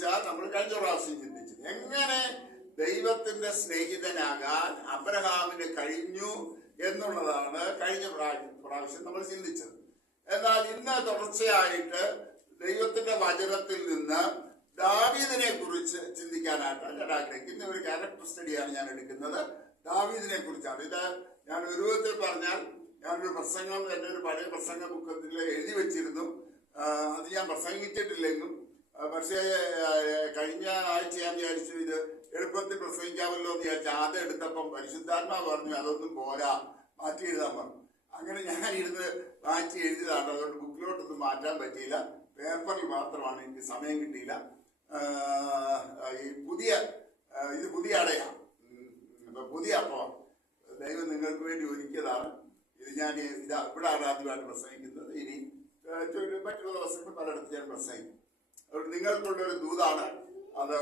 ചോദിച്ചാൽ നമ്മൾ കഴിഞ്ഞ പ്രാവശ്യം ചിന്തിച്ചു എങ്ങനെ ദൈവത്തിന്റെ സ്നേഹിതനാകാൻ അബ്രഹാമിന് കഴിഞ്ഞു എന്നുള്ളതാണ് കഴിഞ്ഞ പ്രാവശ്യം നമ്മൾ ചിന്തിച്ചത്. എന്നാൽ ഇന്ന് തുടർച്ചയായിട്ട് ദൈവത്തിന്റെ വചനത്തിൽ നിന്ന് ദാവീദിനെ കുറിച്ച് ചിന്തിക്കാനായിട്ടാണ് ഞാൻ ആഗ്രഹിക്കുന്നത്. ഒരു ക്യാരക്ടർ സ്റ്റഡിയാണ് ഞാൻ എടുക്കുന്നത്. ദാവീദിനെ കുറിച്ചാണ്. ഇത് ഞാൻ ഒരു വിധത്തിൽ പറഞ്ഞാൽ ഞാനൊരു പ്രസംഗം എൻ്റെ ഒരു പഴയ പ്രസംഗ ബുക്കത്തിൽ എഴുതി വെച്ചിരുന്നു. അത് ഞാൻ പ്രസംഗിച്ചിട്ടില്ലെന്നും, പക്ഷേ കഴിഞ്ഞ ആഴ്ച ഞാൻ വിചാരിച്ചു ഇത് എളുപ്പത്തിൽ പ്രസംഗിക്കാമല്ലോ എന്ന് വിചാരിച്ചു. ആദ്യം എടുത്തപ്പം പരിശുദ്ധാത്മാവ് പറഞ്ഞു അതൊന്നും പോരാ, മാറ്റി എഴുതാൻ പറഞ്ഞു. അങ്ങനെ ഞാൻ ഇരുന്ന് മാറ്റി എഴുതിയതാണ്. അതുകൊണ്ട് ബുക്കിലോട്ടൊന്നും മാറ്റാൻ പറ്റിയില്ല. പേപ്പറിൽ മാത്രമാണ്, എനിക്ക് സമയം കിട്ടിയില്ല. ഇത് പുതിയ അടയാണ്, പുതിയ അപ്പമാണ്. ദൈവം നിങ്ങൾക്ക് വേണ്ടി ഒരുക്കിയതാണ്. ഇത് ഞാൻ ഇവിടെ ആദ്യമായിട്ട് പ്രസംഗിക്കുന്നത്. ഇനി മറ്റുള്ള ദിവസങ്ങൾ പലയിടത്ത് ഞാൻ പ്രസംഗിക്കും. അതുകൊണ്ട് നിങ്ങൾക്കുള്ളൊരു ദൂതാണ്. അത്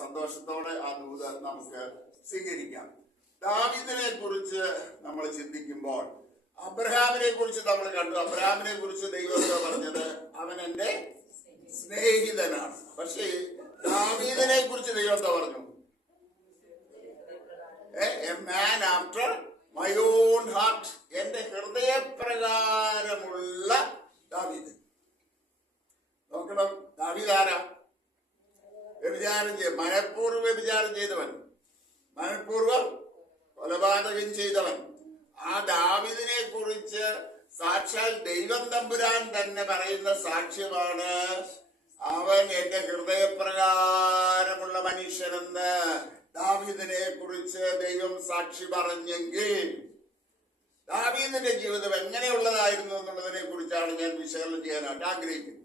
സന്തോഷത്തോടെ ആ ദൂത് നമുക്ക് സ്വീകരിക്കാം. ദാവീദിനെ കുറിച്ച് നമ്മൾ ചിന്തിക്കുമ്പോൾ അബ്രഹാമിനെ കുറിച്ച് നമ്മൾ കണ്ടു. അബ്രഹാമിനെ കുറിച്ച് ദൈവം പറഞ്ഞത് അവൻ എന്റെ സ്നേഹിതനാണ്. പക്ഷേ ദാവീദിനെ കുറിച്ച് ദൈവം പറഞ്ഞു, a man after my own heart, എന്റെ ഹൃദയപ്രകാരമുള്ള ദാവീദ്. നോക്കണം, ദാവീദ് ആരാ? മനഃപൂർവ്വം വ്യഭിചാരം ചെയ്തവൻ, മനഃപൂർവ്വം കൊലപാതകം ചെയ്തവൻ. ആ ദാവീദിനെ കുറിച്ച് സാക്ഷാൽ ദൈവം തമ്പുരാൻ തന്നെ പറയുന്ന സാക്ഷ്യമാണ്, അവൻ എന്റെ ഹൃദയപ്രകാരമുള്ള മനുഷ്യനെന്ന് ദാവീദിനെ കുറിച്ച് ദൈവം സാക്ഷി പറഞ്ഞെങ്കിൽ ദാവീദിന്റെ ജീവിതം എങ്ങനെയുള്ളതായിരുന്നു എന്നുള്ളതിനെ കുറിച്ചാണ് ഞാൻ വിശകലനം ചെയ്യാനായിട്ട് ആഗ്രഹിക്കുന്നത്.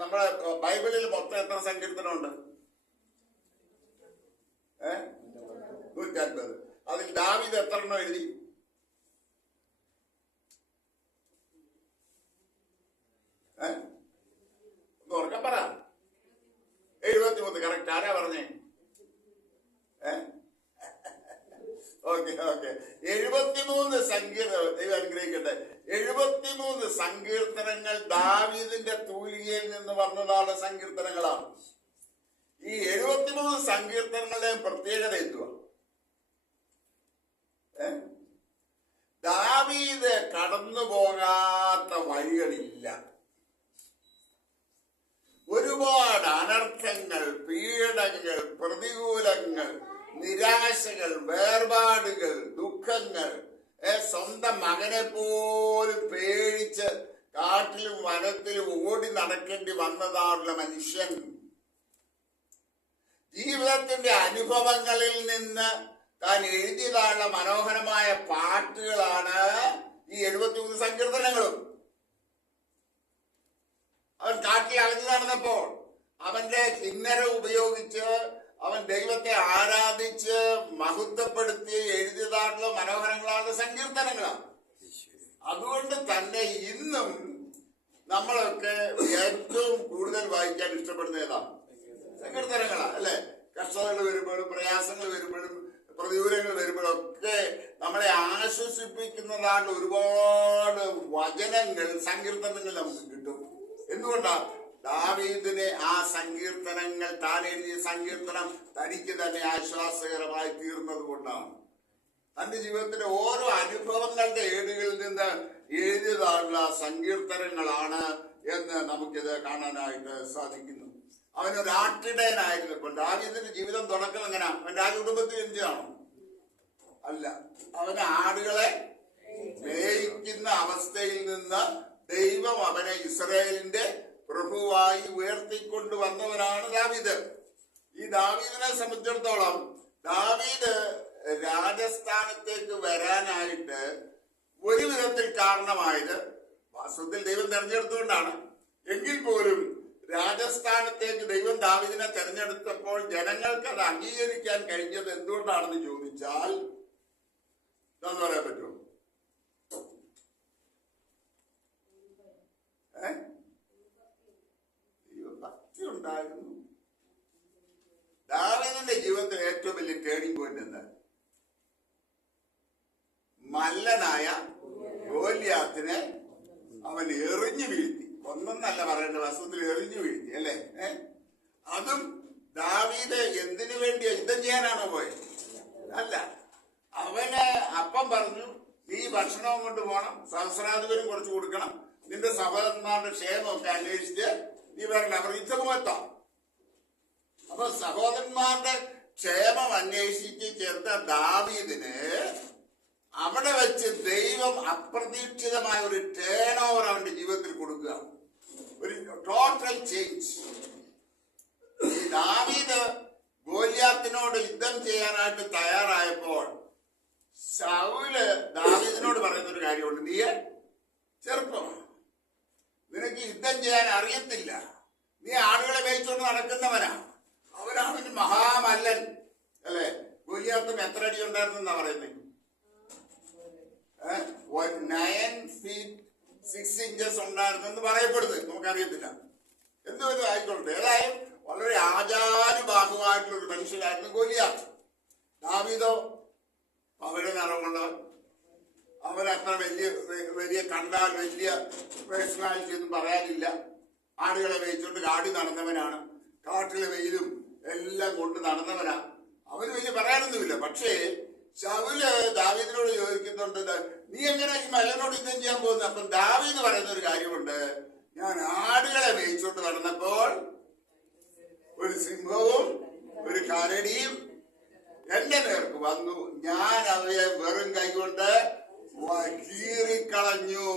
നമ്മുടെ ബൈബിളിൽ മൊത്തം എത്ര സങ്കീർത്തനമുണ്ട്? 150. അതിൽ ദാവീദ് എത്ര എണ്ണം എഴുതി? ഓർക്കാൻ പറ. 73. കറക്റ്റ്. ആരാ പറഞ്ഞേ? ഓക്കെ 73 സങ്കീർത്തനം. ദൈവം അനുഗ്രഹിക്കട്ടെ. 73 സങ്കീർത്തനങ്ങൾ ദാവീദിന്റെ തൂലികയിൽ നിന്ന് വന്നതാണ് സങ്കീർത്തനങ്ങളാണ്. ഈ 73 സങ്കീർത്തനങ്ങളുടെ പ്രത്യേകത എന്തുവാ? ദാവീദ് കടന്നു പോകാത്ത വഴികളില്ല. ഒരുപാട് അനർത്ഥങ്ങൾ, പീഡകൾ, പ്രതികൂലങ്ങൾ, നിരാശകൾ, വേർപാടുകൾ, ദുഃഖങ്ങൾ, സ്വന്തം മകനെ പോലും പേടിച്ച് കാട്ടിലും വനത്തിലും ഓടി നടക്കേണ്ടി വന്നതാണുള്ള മനുഷ്യൻ. ജീവിതത്തിന്റെ അനുഭവങ്ങളിൽ നിന്ന് താൻ എഴുതിയതായുള്ള മനോഹരമായ പാട്ടുകളാണ് ഈ 73 സങ്കീർത്തനങ്ങളും. അവൻ കാട്ടിൽ അലഞ്ഞു നടന്നപ്പോൾ അവന്റെ കിന്നരം ഉപയോഗിച്ച് അവൻ ദൈവത്തെ ആരാധിച്ച് മഹത്വപ്പെടുത്തി എഴുതിയതായിട്ടുള്ള മനോഹരങ്ങളാണ് സങ്കീർത്തനങ്ങളാണ്. അതുകൊണ്ട് തന്നെ ഇന്നും നമ്മളൊക്കെ ഏറ്റവും കൂടുതൽ വായിക്കാൻ ഇഷ്ടപ്പെടുന്ന ഏതാണ്? സങ്കീർത്തനങ്ങളാണ്, അല്ലെ? കഷ്ടതകൾ വരുമ്പോഴും പ്രയാസങ്ങൾ വരുമ്പോഴും പ്രതികൂലങ്ങൾ വരുമ്പോഴൊക്കെ നമ്മളെ ആശ്വസിപ്പിക്കുന്നതാണ് ഒരുപാട് വചനങ്ങൾ, സങ്കീർത്തനങ്ങൾ നമുക്ക് കിട്ടും. എന്തുകൊണ്ടാ? ദാവീദിനെ ആ സങ്കീർത്തനങ്ങൾ, താൻ എഴുതിയ സങ്കീർത്തനം തനിക്ക് തന്നെ ആശ്വാസകരമായി തീർന്നത് കൊണ്ടാണ്. തന്റെ ജീവിതത്തിലെ ഓരോ അനുഭവങ്ങളുടെ ഏടുകളിൽ നിന്ന് എഴുതിയതായുള്ള സങ്കീർത്തനങ്ങളാണ് എന്ന് നമുക്കിത് കാണാനായിട്ട് സാധിക്കുന്നു. അവനൊരു ആട്ടിടയനായിരുന്നപ്പോൾ ദാവീദിന്റെ ജീവിതം തുടക്കം എങ്ങനെയാ? അവൻ രാജകുടുംബത്തിൽ ജനിച്ചതാണോ? അല്ല. അവന് ആടുകളെ മേയിക്കുന്ന അവസ്ഥയിൽ നിന്ന് ദൈവം അവനെ ഇസ്രായേലിന്റെ പ്രഭുവായി ഉയർത്തിക്കൊണ്ട് വന്നവനാണ് ദാവീദ്. ഈ ദാവീദിനെ സംബന്ധിച്ചിടത്തോളം ദാവീദ് രാജസ്ഥാനത്തേക്ക് വരാനായിട്ട് ഒരു വിധത്തിൽ കാരണമായത് വാസ്തവത്തിൽ ദൈവം തെരഞ്ഞെടുത്തുകൊണ്ടാണ്. എങ്കിൽ പോലും രാജസ്ഥാനത്തേക്ക് ദൈവം ദാവീദിനെ തെരഞ്ഞെടുത്തപ്പോൾ ജനങ്ങൾക്ക് അത് അംഗീകരിക്കാൻ കഴിഞ്ഞത് എന്തുകൊണ്ടാണെന്ന് ചോദിച്ചാൽ എന്താന്ന് പറയാൻ പറ്റുമോ? ദൈവഭക്തി ഉണ്ടായിരുന്നു. ദാവീദിന്റെ ജീവിതത്തിൽ ഏറ്റവും വലിയ ടേണിംഗ് പോയിന്റ് എന്താ? മല്ലനായ ഗോലിയാത്തിനെ അവൻ എറിഞ്ഞു വീഴ്ത്തി. കൊന്നെന്നല്ല പറയേണ്ട, വസ്ത്രത്തിൽ എറിഞ്ഞു വീഴ്ത്തി അല്ലേ. അതും ദാവീദ് എന്തിനു വേണ്ടി യുദ്ധം ചെയ്യാനാണോ പോയത്? അല്ല, അവന് അപ്പം പറഞ്ഞു, നീ ഭക്ഷണവും കൊണ്ട് പോകണം, സഹസ്രാധിപനും കുറച്ച് കൊടുക്കണം, നിന്റെ സഹോദരന്മാരുടെ ക്ഷേമമൊക്കെ അന്വേഷിച്ച് നീ വരണം, അവർ യുദ്ധമുഖത്താം. അപ്പൊ സഹോദരന്മാരുടെ ക്ഷേമം അന്വേഷിച്ച് ചെന്ന ദാവീദിന് അവിടെ വെച്ച് ദൈവം അപ്രതീക്ഷിതമായ ഒരു ടേൺ ഓവർ അവന്റെ ജീവിതത്തിൽ കൊടുക്കുക, ഒരു ടോട്ടൽ ചേഞ്ച്. ഈ ദാവീദ് ഗോലിയാത്തിനോട് യുദ്ധം ചെയ്യാനായിട്ട് തയ്യാറായപ്പോൾ ശൗല് ദാവീദിനോട് പറയുന്ന ഒരു കാര്യമുണ്ട്, നീ ചെറുപ്പമാണ്, നിനക്ക് യുദ്ധം ചെയ്യാൻ അറിയത്തില്ല, നീ ആളുകളെ മേയിച്ചുകൊണ്ട് നടക്കുന്നവനാ. അവനാണ് മഹാമല്ലൻ അല്ലെ. ഗോലിയാത്തിന് എത്ര അടി ഉണ്ടായിരുന്നെന്നാ പറയുന്നത്? 9 feet 6 inches ഉണ്ടായിരുന്നെന്ന് പറയപ്പെടുന്നത്, നമുക്കറിയത്തില്ല. എന്തുവരും ആയിക്കോട്ടെ, ഏതായാലും വളരെ ആചാരബാഹുവായിട്ടുള്ള ഒരു മനുഷ്യനായിരുന്നു ഗോലിയാത്ത്. ദാവീദോ അവരെ നിറമുള്ളവൻ, അവരത്ര വലിയ കണ്ടാൽ വലിയ പേഴ്സണാലിറ്റി ഒന്നും പറയാനില്ല. ആടുകളെ മേയിച്ചുകൊണ്ട് കാടി നടന്നവനാണ്, കാട്ടിലെ വെയിലും എല്ലാം കൊണ്ട് നടന്നവനാ. അവന് വലിയ പറയാനൊന്നുമില്ല. പക്ഷേ ശൗല് ദാവീദിനോട് ചോദിക്കുന്നുണ്ട്, നീ എങ്ങനെ ഈ മലനോട് യുദ്ധം ചെയ്യാൻ പോകുന്നത്? അപ്പം ദാവീദ് പറയുന്ന ഒരു കാര്യമുണ്ട്, ഞാൻ ആടുകളെ മേയിച്ചോണ്ട് നടന്നപ്പോൾ ഒരു സിംഹവും ഒരു കരടിയും എന്റെ നേർക്ക് വന്നു, ഞാൻ അവയെ വെറും കൈകൊണ്ട് കീറിക്കളഞ്ഞു.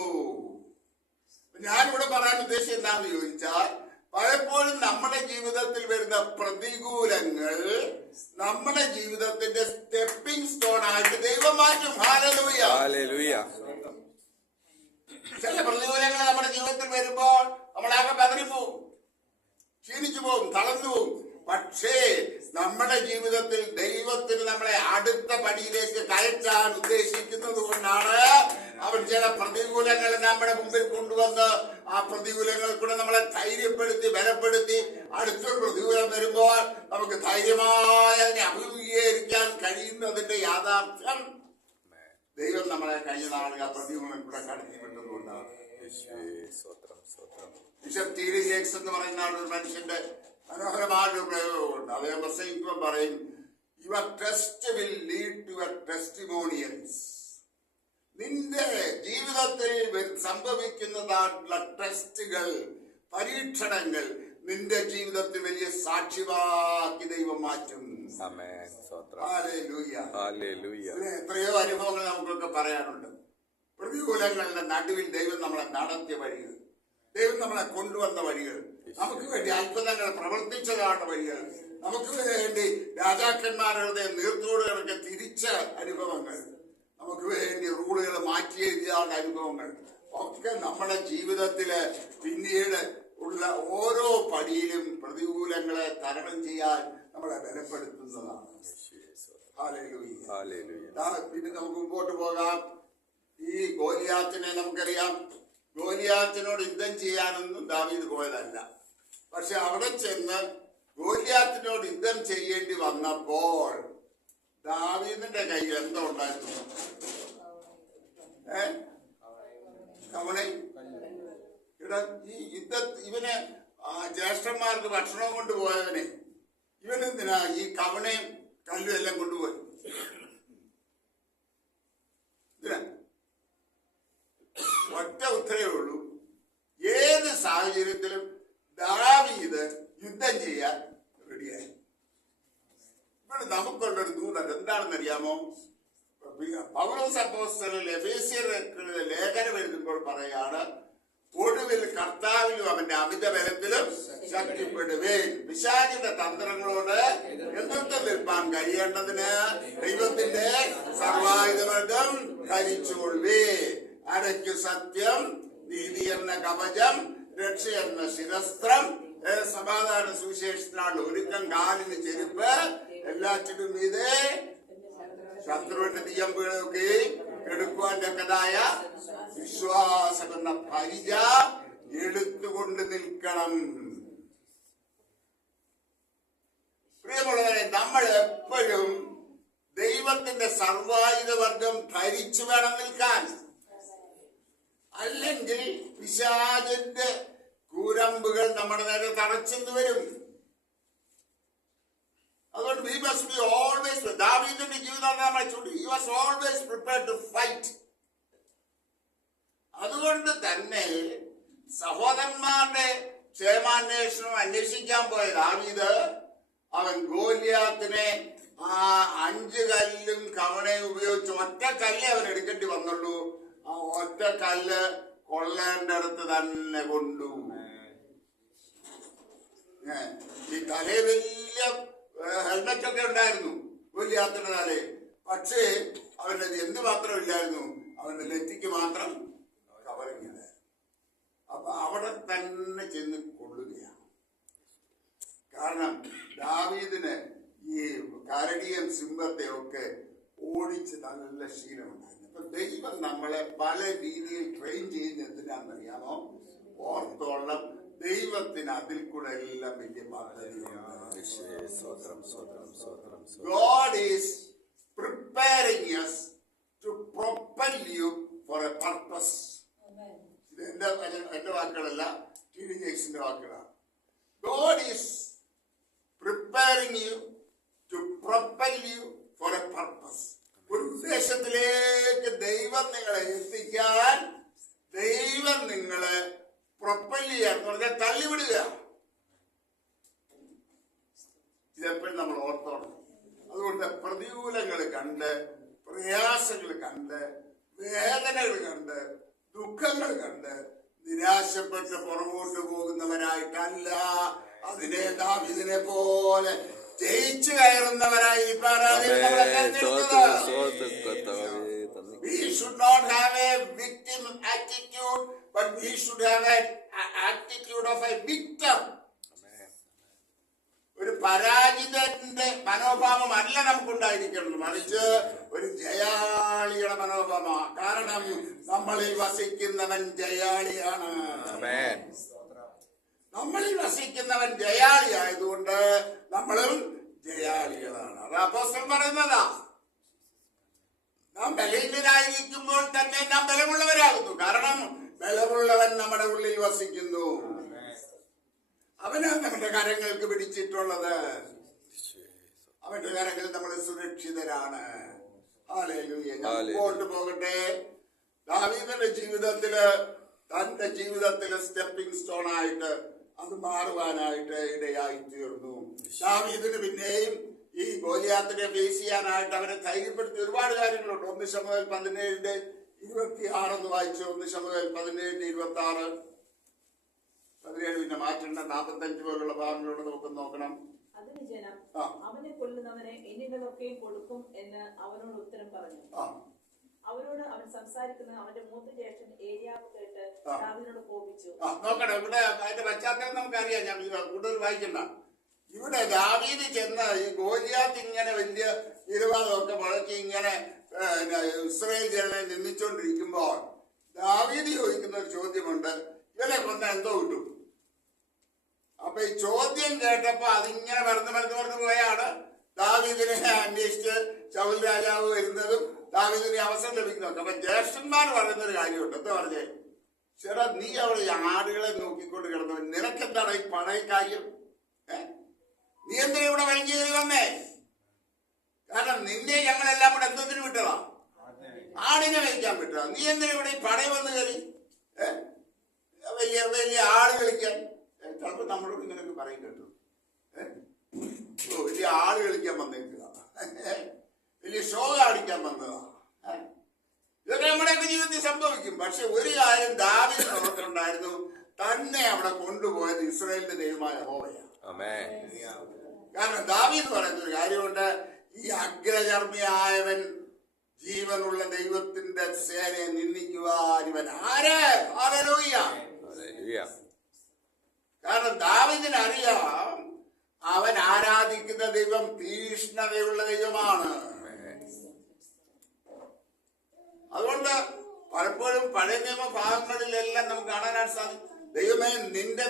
ഞാനിവിടെ പറയാൻ ഉദ്ദേശിച്ചത് എന്താണെന്ന് ചോദിച്ചാൽ, പലപ്പോഴും നമ്മുടെ ജീവിതത്തിൽ വരുന്ന പ്രതികൂലങ്ങൾ നമ്മുടെ ജീവിതത്തിന്റെ സ്റ്റെപ്പിംഗ് സ്റ്റോൺ ആയിട്ട് ദൈവം മാറ്റും. ഹല്ലേലൂയ. ചില പ്രതികൂലങ്ങൾ നമ്മുടെ ജീവിതത്തിൽ വരുമ്പോൾ നമ്മളാകെ പതറിപ്പോവും, ക്ഷീണിച്ചു പോവും, തളർന്നു പോവും. പക്ഷേ നമ്മുടെ ജീവിതത്തിൽ ദൈവത്തിന് നമ്മളെ അടുത്ത പടിയിലേക്ക് കയറ്റാൻ ഉദ്ദേശിക്കുന്നത് കൊണ്ടാണ് അവൻ ചില പ്രതികൂലങ്ങൾ നമ്മുടെ മുമ്പിൽ കൊണ്ടുവന്ന് ആ പ്രതികൂലങ്ങൾ കൂടെ നമ്മളെ ധൈര്യപ്പെടുത്തി ബലപ്പെടുത്തി അടുത്തൊരു പ്രതികൂലം വരുമ്പോൾ നമുക്ക് ധൈര്യമായി അതിനെ അഭിമുഖീകരിക്കാൻ കഴിയുന്നതിന്റെ യാഥാർത്ഥ്യം ദൈവം നമ്മളെ കഴിഞ്ഞ നാളുകൾ ആ പ്രതികൂലം കൂടെ കടത്തി വിട്ടതുകൊണ്ടാണ്. ബിഷപ്പ് ടി.ഡി. ജേക്സ് എന്ന് പറയുന്ന ഒരു മനുഷ്യന്റെ മനോഹരമായൊരു പ്രയോഗമുണ്ട്. അദ്ദേഹം പ്രസംഗിക്കുമ്പോൾ പറയും, your test will lead to a testimonials. നിന്റെ ജീവിതത്തിൽ സംഭവിക്കുന്നതായിട്ടുള്ള ടെസ്റ്റുകൾ, പരീക്ഷണങ്ങൾ നിന്റെ ജീവിതത്തിൽ വലിയ സാക്ഷ്യമാക്കി ദൈവം മാറ്റും. എത്രയോ അനുഭവങ്ങൾ നമുക്കൊക്കെ പറയാനുണ്ട്. പ്രതികൂലങ്ങളുടെ നടുവിൽ ദൈവം നമ്മളെ നടത്തിയ വഴികൾ, ദൈവം നമ്മളെ കൊണ്ടുവന്ന വഴികൾ, നമുക്ക് വേണ്ടി അത്ഭുതങ്ങൾ പ്രവർത്തിച്ചതാണ് വഴികൾ, നമുക്ക് വേണ്ടി രാജാക്കന്മാരുടെ നീർത്തോടുകളൊക്കെ തിരിച്ച അനുഭവങ്ങൾ, നമുക്ക് വേണ്ടി റൂളുകൾ മാറ്റി എഴുതിയതാണ് അനുഭവങ്ങൾ ഒക്കെ നമ്മുടെ ജീവിതത്തില് പിന്നീട് ഉള്ള ഓരോ പടിയിലും പ്രതികൂലങ്ങളെ തരണം ചെയ്യാൻ നമ്മളെ ബലപ്പെടുത്തുന്നതാണ്. പിന്നെ നമുക്ക് മുമ്പോട്ട് പോകാം. ഈ ഗോലിയാത്തിനെ നമുക്കറിയാം, ഗോലിയാത്തിനോട് യുദ്ധം ചെയ്യാനൊന്നും ദാവീദ് പോയതല്ല. പക്ഷെ അവിടെ ചെന്ന് ഗോലിയാത്തിനോട് യുദ്ധം ചെയ്യേണ്ടി വന്നപ്പോൾ ദാവീദിന്റെ കയ്യിൽ എന്തോ ഉണ്ടായിരുന്നു? കവണയും. ഈ ഇവന് ജ്യേഷ്ഠന്മാർക്ക് ഭക്ഷണം കൊണ്ടുപോയവനെ ഇവനെന്തിനാ ഈ കവണയും കല്ലും എല്ലാം കൊണ്ടുപോയി? ഒറ്റ ഉത്തരവേ ഉള്ളൂ, ഏത് സാഹചര്യത്തിലും ദാവീദ് യുദ്ധം ചെയ്യാൻ റെഡിയായി. ഇവിടെ നമുക്കുള്ളൊരു ദൂതൻ എന്താണെന്നറിയാമോ? പൗലോസ് അപ്പോസ്തലൻ എഫേസ്യർക്ക് ലേഖനം എഴുതുമ്പോൾ പറയാണ്, ഒടുവിൽ കർത്താവിലും അവന്റെ അമിത ബലത്തിലും ശക്തിപ്പെടുവേൻ. പിശാചിന്റെ തന്ത്രങ്ങളോട് എതിർത്ത് നിൽപ്പാൻ കഴിയേണ്ടതിന് ദൈവത്തിന്റെ സർവായുധവർഗം ധരിച്ചുകൊള്ളേ. അരയ്ക്കു സത്യം, നീതി എന്ന കവചം, രക്ഷ എന്ന ശിരസ്ത്രം, സമാധാന സുവിശേഷത്തിനാണ് ഒരുക്കം, കാലിന് ചെരുപ്പ്, എല്ലാറ്റിനും മീതെ ശത്രുവിന്റെ തീയമ്പുകളൊക്കെ എടുക്കുവാൻ തക്കതായ വിശ്വാസം എന്ന പരിച എടുത്തുകൊണ്ട് നിൽക്കണം. പ്രിയമുള്ളവരെ, നമ്മൾ എപ്പോഴും ദൈവത്തിന്റെ സർവായുധ വർഗം ധരിച്ചു വേണം നിൽക്കാൻ. അല്ലെങ്കിൽ പിശാചിന്റെ വാളമ്പുകൾ നമ്മുടെ നേരെ തറച്ചെന്ന് വരും. അതുകൊണ്ട് we must be always, ദാവീദിന്റെ ജീവിതം he was always prepared to fight. അതുകൊണ്ട് തന്നെ സഹോദരന്മാരുടെ ക്ഷേമാന്വേഷണം അന്വേഷിക്കാൻ പോയ ദാവീദ് അവൻ ഗോലിയാത്തിനെ ആ 5 കല്ലും കവണയും ഉപയോഗിച്ച് ഒറ്റ കല്ല് അവൻ എടുക്കേണ്ടി വന്നുള്ളൂ. ആ ഒറ്റ കല്ല് കൊള്ളേണ്ടടുത്ത് തന്നെ കൊണ്ടു. ഈ തലേ വലിയ ഹെൽമെറ്റ് ഒക്കെ ഉണ്ടായിരുന്നു ഗോലിയാത്തിന്റെ തലേ. പക്ഷേ അവന്റെ എന്ത് മാത്രമില്ലായിരുന്നു, അവന്റെ നെറ്റിക്ക് മാത്രം കവറിങ് ഇല്ലായിരുന്നു. അപ്പൊ അവിടെ തന്നെ ചെന്ന് കൊള്ളുകയാണ്. കാരണം ദാവീദിന് ഈ കരടിയും സിംഹത്തെ ഒക്കെ ഓടിച്ച് നല്ല ശീലമുണ്ടായിരുന്നു. അപ്പൊ ദൈവം നമ്മളെ പല രീതിയിൽ ട്രെയിൻ ചെയ്യുന്ന എന്തിനാണെന്നറിയാമോ? ഓർത്തോളം ദൈവത്തിന് അതിൽ കൂടെ എല്ലാം വലിയ പദ്ധതിയുണ്ട്. God is preparing us to propel you for a purpose. ഇത് എന്റെ വാക്കുകളല്ല, ടി.ഡി. ജെയ്ക്സിന്റെ വാക്കുകളാണ്. God is preparing you to propel you for a purpose. ഒരു ഉദ്ദേശത്തിലേക്ക് ദൈവം നിങ്ങളെ എത്തിക്കാൻ, ദൈവം നിങ്ങളെ പ്രൊപ്പൽ ചെയ്യുക എന്ന് പറഞ്ഞാൽ തള്ളിവിടുക. ഇതെപ്പോഴും നമ്മൾ ഓർത്തോണം. അതുകൊണ്ട് പ്രതികൂലങ്ങൾ കണ്ട്, പ്രയാസങ്ങൾ കണ്ട്, വേദനകൾ കണ്ട്, ദുഃഖങ്ങൾ കണ്ട് നിരാശപ്പെട്ട് പുറകോട്ട് പോകുന്നവരായിട്ടല്ല, അതിനെ ദാവീദിനെ പോലെ ജയിച്ചു കയറുന്നവരായി We should not have a victim attitude, but we should have an attitude of a victor. ഒരു പരാജിതന്റെ മനോഭാവം അല്ല നമുക്കുണ്ടായിരിക്കണം, മറിച്ച് ഒരു ജയാളിയുടെ മനോഭാവമാണ്. കാരണം നമ്മളിൽ വസിക്കുന്നവൻ ജയാളിയാണ്. നമ്മളിൽ വസിക്കുന്നവൻ ജയാളി ആയതുകൊണ്ട് നമ്മളും ജയാളികളാണ്. അത് അപ്പോസ്തലൻ പറയുന്നതാ. നാം ബലഹീനരായിരിക്കുമ്പോൾ തന്നെ നാം ബലമുള്ളവരാകുന്നു. കാരണം ബലമുള്ളവൻ നമ്മുടെ ഉള്ളിൽ വസിക്കുന്നു. അവനാണ് നമ്മുടെ കരങ്ങൾക്ക് പിടിച്ചിട്ടുള്ളത്. അവന്റെ കരങ്ങളിൽ നമ്മൾ സുരക്ഷിതരാണ്. ഹല്ലേലൂയ. മുമ്പോട്ട് പോകട്ടെ. ദാവീദിന്റെ ജീവിതത്തില്, തന്റെ ജീവിതത്തിലെ സ്റ്റെപ്പിംഗ് സ്റ്റോൺ ആയിട്ട് അത് മാറുവാനായിട്ട് ഇടയായി തീർന്നു. ദാവീദിന് പിന്നെയും ഈ ഗോലിയാത്തിനെ ഫേസ് ചെയ്യാനായിട്ട് അവരെ ധൈര്യപ്പെടുത്തി ഒരുപാട് കാര്യങ്ങളുണ്ട്. 1 ശമൂവേൽ 17:26 വായിച്ചു. 1 ശമൂവേൽ 17:26. 17 പിന്നെ മാറ്റേണ്ട 45 പോലുള്ള ഭാഗങ്ങളോട് നമുക്ക് നോക്കണം. അതിന് ജനം അവനെ കൊല്ലുന്നവനെ എന്നിവരൊക്കെയും കൊടുക്കും എന്ന് അവനോട് ഉത്തരം പറഞ്ഞു. അവരോട് അവൻ സംസാരിക്കുന്ന അവന്റെ മൂത്ത ജ്യേഷ്ഠൻ ഏലിയാവ് കേട്ട് ദാവീദിനോട് കോപിച്ചു. നോക്കണം, ഇവിടെ അതിന്റെ പശ്ചാത്തലം നമുക്കറിയാം. ഞാൻ കൂടുതൽ വായിക്കണ്ട. ഇവിടെ ദാവീദ് ചെന്ന് ഈ ഗോലിയാത്ത് ഇങ്ങനെ വലിയ ഇരുവാദമൊക്കെ മുഴക്കി ഇങ്ങനെ ഇസ്രായേൽ ജനങ്ങളെ നിന്ദിച്ചുകൊണ്ടിരിക്കുമ്പോൾ ദാവീദ് ചോദിക്കുന്ന ഒരു ചോദ്യമുണ്ട്, ഇവരെ കൊന്ന എന്തോ കിട്ടും? അപ്പൊ ഈ ചോദ്യം കേട്ടപ്പോ അതിങ്ങനെ മറന്നു പോയാണ് ദാവീദിനെ അന്വേഷിച്ച് ശൗൽ രാജാവ് വരുന്നതും ദാവീദിന് അവസരം ലഭിക്കുന്നതൊക്കെ. അപ്പൊ ജ്യേഷ്ഠന്മാർ പറയുന്നൊരു കാര്യമുണ്ട്. എന്താ പറഞ്ഞേ? ചേട്ടാ, നീ അവിടെ ആടുകളെ നോക്കിക്കൊണ്ട് കിടന്നവൻ, നിനക്കെന്താണ് ഈ പഴയ കാര്യം? നീ എന്തിനാ ഇവിടെ വലിഞ്ഞു കയറി വന്നേ? കാരണം നിന്നെ ഞങ്ങളെല്ലാം കൂടെ എന്തെങ്കിലും വിട്ടതാ? ആടിനെ വയ്ക്കാൻ വിട്ടതാ. നീ എന്തിനാ ഇവിടെ ഈ പടയിൽ വന്ന് കയറി വലിയ വലിയ ആട് കളിക്കാൻ? ചിലപ്പോ നമ്മളോട് ഇങ്ങനെയൊക്കെ പറയും കേട്ടു. വലിയ ആട് കളിക്കാൻ വന്നേക്കുക, വലിയ ഷോ കാണിക്കാൻ വന്നതാ. ഇതൊക്കെ നമ്മുടെയൊക്കെ ജീവിതത്തിൽ സംഭവിക്കും. പക്ഷെ ഒരു കാര്യം ദാവീദിന് ഓർക്കുന്നുണ്ടായിരുന്നു, തന്നെ അവിടെ കൊണ്ടുപോയത് ഇസ്രായേലിന്റെ ദൈവമായ യഹോവയാണ്. കാരണം ദാവീദ് പറയുന്ന ഒരു കാര്യമുണ്ട്, ഈ അഗ്രചർമ്മിയായവൻ ജീവനുള്ള ദൈവത്തിന്റെ സേനയെ നിന്ദിക്കുവാൻ ഇവൻ ആര്? ഹല്ലേലൂയ. കാരണം ദാവീദിന് അറിയാം, അവൻ ആരാധിക്കുന്ന ദൈവം തീഷ്ണതയുള്ള ദൈവമാണ്. അതുകൊണ്ട് പലപ്പോഴും പഴയ നിയമ ഭാഗങ്ങളിലെല്ലാം നമുക്ക് കാണാനായിട്ട് സാധിക്കും, ദൈവമേ നിന്റെ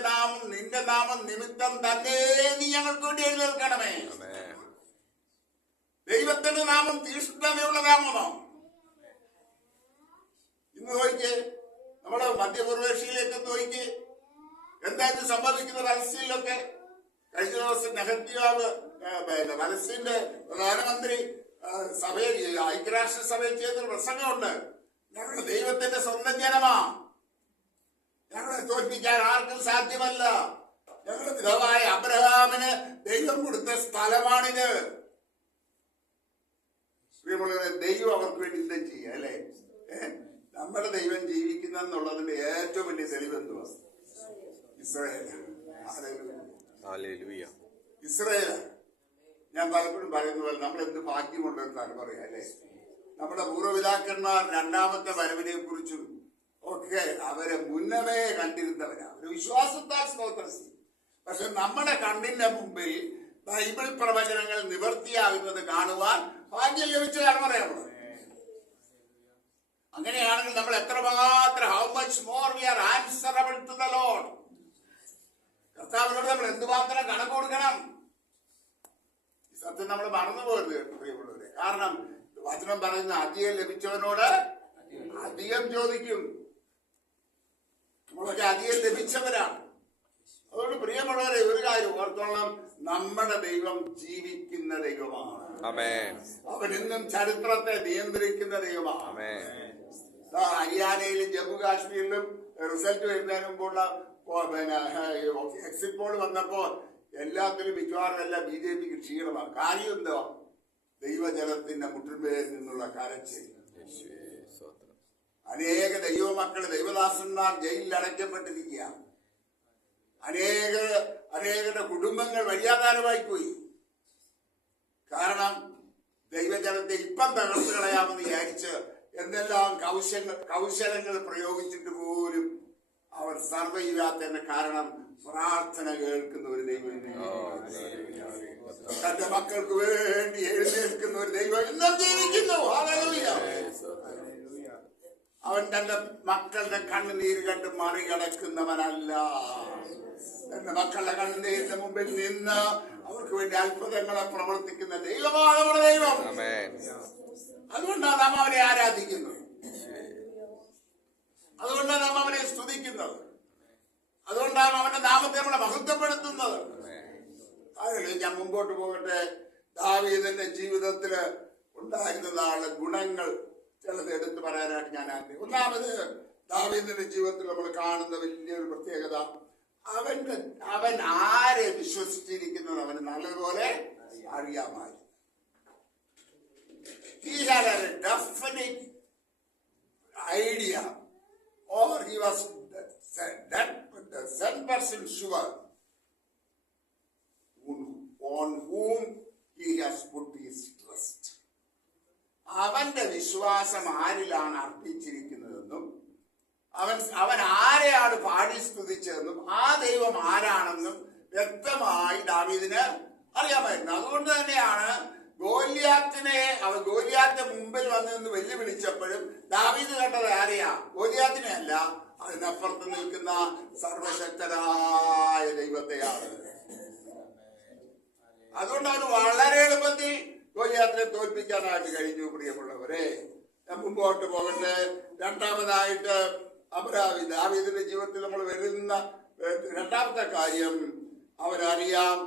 നാമം നിമിത്തം തന്നെ നീ ഞങ്ങൾക്ക് വേണ്ടി എഴുന്നേൽക്കണമേ. ദൈവത്തിന്റെ നാമം തീഷ്ണതയുള്ള നാമമോ? ഇന്ന് നോക്കിക്കേ, നമ്മുടെ മധ്യപൂർവേഷ്യയിലേക്ക് നോക്കിക്കേ, എന്തായിരുന്നു സംഭവിക്കുന്നത് പലസ്തീനിലൊക്കെ? കഴിഞ്ഞ ദിവസം നെഹത്യാവ് പലസ്തീന്റെ പ്രധാനമന്ത്രി സഭയിൽ ഐക്യരാഷ്ട്രസഭയിൽ ചെയ്തൊരു പ്രസംഗമുണ്ട്. ഞങ്ങളുടെ ദൈവത്തിന്റെ സ്വന്തം ജനമാ, ഞങ്ങളെ തോൽപ്പിക്കാൻ ആർക്കും സാധ്യമല്ല, ഞങ്ങളുടെ പിതാവായ അബ്രഹാമിന് ദൈവം കൊടുത്ത സ്ഥലമാണിത്. പ്രിയമുള്ളവരെ, ദൈവം അവർക്ക് വേണ്ടി യുദ്ധം ചെയ്യുക അല്ലേ? നമ്മുടെ ദൈവം ജീവിക്കുന്നെന്നുള്ളതിന്റെ ഏറ്റവും വലിയ തെളിവ് എന്തുവാ? ഇസ്രായേൽ. ഇസ്രായേൽ. ഞാൻ പലപ്പോഴും പറയുന്ന പോലെ നമ്മൾ എന്ത് ഭാഗ്യമുണ്ടെന്നാണ് പറയാ അല്ലേ? നമ്മുടെ പൂർവ്വപിതാക്കന്മാർ രണ്ടാമത്തെ വരവിനെ കുറിച്ചും ഒക്കെ അവരെ മുന്നമേ കണ്ടിരുന്നവരാ, ഒരു വിശ്വാസത്താൽ സ്തോത്രം. പക്ഷെ നമ്മുടെ കണ്ണിന്റെ മുമ്പിൽ ബൈബിൾ പ്രവചനങ്ങൾ നിവർത്തിയാകുന്നത് കാണുവാൻ ഭാഗ്യം ലഭിച്ചതാണ് പറയാനുള്ളത്. അങ്ങനെയാണെങ്കിൽ നമ്മൾ എത്രമാത്രം how much more we are answerable to the Lord. കർത്താവിനോട് നമ്മൾ എന്തുമാത്രം കണക്ക് കൊടുക്കണം. ഈ സത്യം നമ്മൾ മറന്നുപോകരുത് പ്രിയമുള്ളവരെ. കാരണം വചനം പറയുന്ന അധികം ലഭിച്ചവനോട് അധികം ചോദിക്കും. നമ്മളൊക്കെ അധികം ലഭിച്ചവരാണ്. അതുകൊണ്ട് പ്രിയമുള്ളവരെ, ഒരു കാര്യം ഓർത്തോളം, നമ്മുടെ ദൈവം ജീവിക്കുന്ന ദൈവമാണ്. അവൻ ഇന്നും ചരിത്രത്തെ നിയന്ത്രിക്കുന്ന ദൈവമാണ്. ഹരിയാനയിലും ജമ്മു കാശ്മീരിലും റിസൾട്ട് വരുന്നതിന് മുമ്പുള്ള എക്സിറ്റ് പോൾ വന്നപ്പോൾ എല്ലാത്തിലും മിക്കവാറും എല്ലാം BJPക്ക് ക്ഷീണമാണ്. കാര്യം എന്തോ? ദൈവജനത്തിന്റെ മുട്ടിന്മേൽ നിന്നുള്ള കരച്ചിൽ. അനേക ദൈവമക്കള്, ദൈവദാസന്മാർ ജയിലിൽ അടയ്ക്കപ്പെട്ടിരിക്കുക. അനേകരുടെ കുടുംബങ്ങൾ വഴിയാധാരമായി പോയി. കാരണം ദൈവജനത്തെ ഇപ്പം തകർത്ത് കളയാമെന്ന് വിചാരിച്ച് എന്തെല്ലാം കൗശലങ്ങൾ പ്രയോഗിച്ചിട്ട് പോലും അവർ സർവ്വ ചെയ്യാത്തതിന്റെ കാരണം പ്രാർത്ഥന കേൾക്കുന്ന ഒരു ദൈവം, തന്റെ മക്കൾക്ക് വേണ്ടി എഴുന്നേൽക്കുന്ന ഒരു ദൈവം ഇന്നും ജീവിക്കുന്നു. ഹല്ലേലൂയ. അവൻ തന്റെ മക്കളുടെ കണ്ണുനീര് കണ്ട് മറികടക്കുന്നവനല്ല. തന്റെ മക്കളുടെ കണ്ണുനീരിന്റെ മുമ്പിൽ നിന്ന് അവർക്ക് വേണ്ടി അത്ഭുതങ്ങളെ പ്രവർത്തിക്കുന്ന ദൈവമാണ് നമ്മുടെ ദൈവം. അതുകൊണ്ടാണ് നാം അവനെ ആരാധിക്കുന്നത്, അതുകൊണ്ടാണ് നാം അവനെ സ്തുതിക്കുന്നത്, അതുകൊണ്ടാണ് അവന്റെ നാമത്തെ നമ്മളെ മഹത്വപ്പെടുത്തുന്നത്. ഞാൻ മുമ്പോട്ട് പോകട്ടെ. ദാവീദിന്റെ ജീവിതത്തില് ഉണ്ടായിരുന്നതാണ് ഗുണങ്ങൾ ചിലത് എടുത്തു പറയാനായിട്ട് ഞാൻ ആഗ്രഹിക്കുന്നു. ഒന്നാമത്, ദാവീദിന്റെ ജീവിതത്തിൽ നമ്മൾ കാണുന്ന വലിയൊരു പ്രത്യേകത, അവൻ ആരെ വിശ്വസിച്ചിരിക്കുന്നത് അവന് നല്ലതുപോലെ അറിയാമായിരുന്നു. He had a definite idea, or he was that 100% sure on whom he has put his trust. അവന്റെ വിശ്വാസം ആരിലാണ് അർപ്പിച്ചിരിക്കുന്നതെന്നും അവൻ ആരെയാണ് പാടി സ്തുതിച്ചതെന്നും ആ ദൈവം ആരാണെന്നും വ്യക്തമായി ദാവീദിന് അറിയാമായിരുന്നു. അതുകൊണ്ട് തന്നെയാണ് ഗോലിയാത്ത് മുമ്പിൽ വന്നു വെല്ലുവിളിച്ചപ്പോഴും ദാവീദ് കണ്ടത് ആരെയാ? ഗോലിയാത്തിനെ അല്ല, അതിനപ്പുറത്ത് നിൽക്കുന്ന സർവശക്തനായ ദൈവത്തെയാണ്. അതുകൊണ്ട് അവന് വളരെ എളുപ്പത്തിൽ ഗോലിയാത്തിനെ തോൽപ്പിക്കാനായിട്ട് കഴിഞ്ഞു. പ്രിയമുള്ളവരെ, ഞാൻ മുമ്പോട്ട് പോകട്ടെ. രണ്ടാമതായിട്ട് ദാവീദിന്റെ ജീവിതത്തിൽ നമ്മൾ വരുന്ന രണ്ടാമത്തെ കാര്യം, അവനറിയാം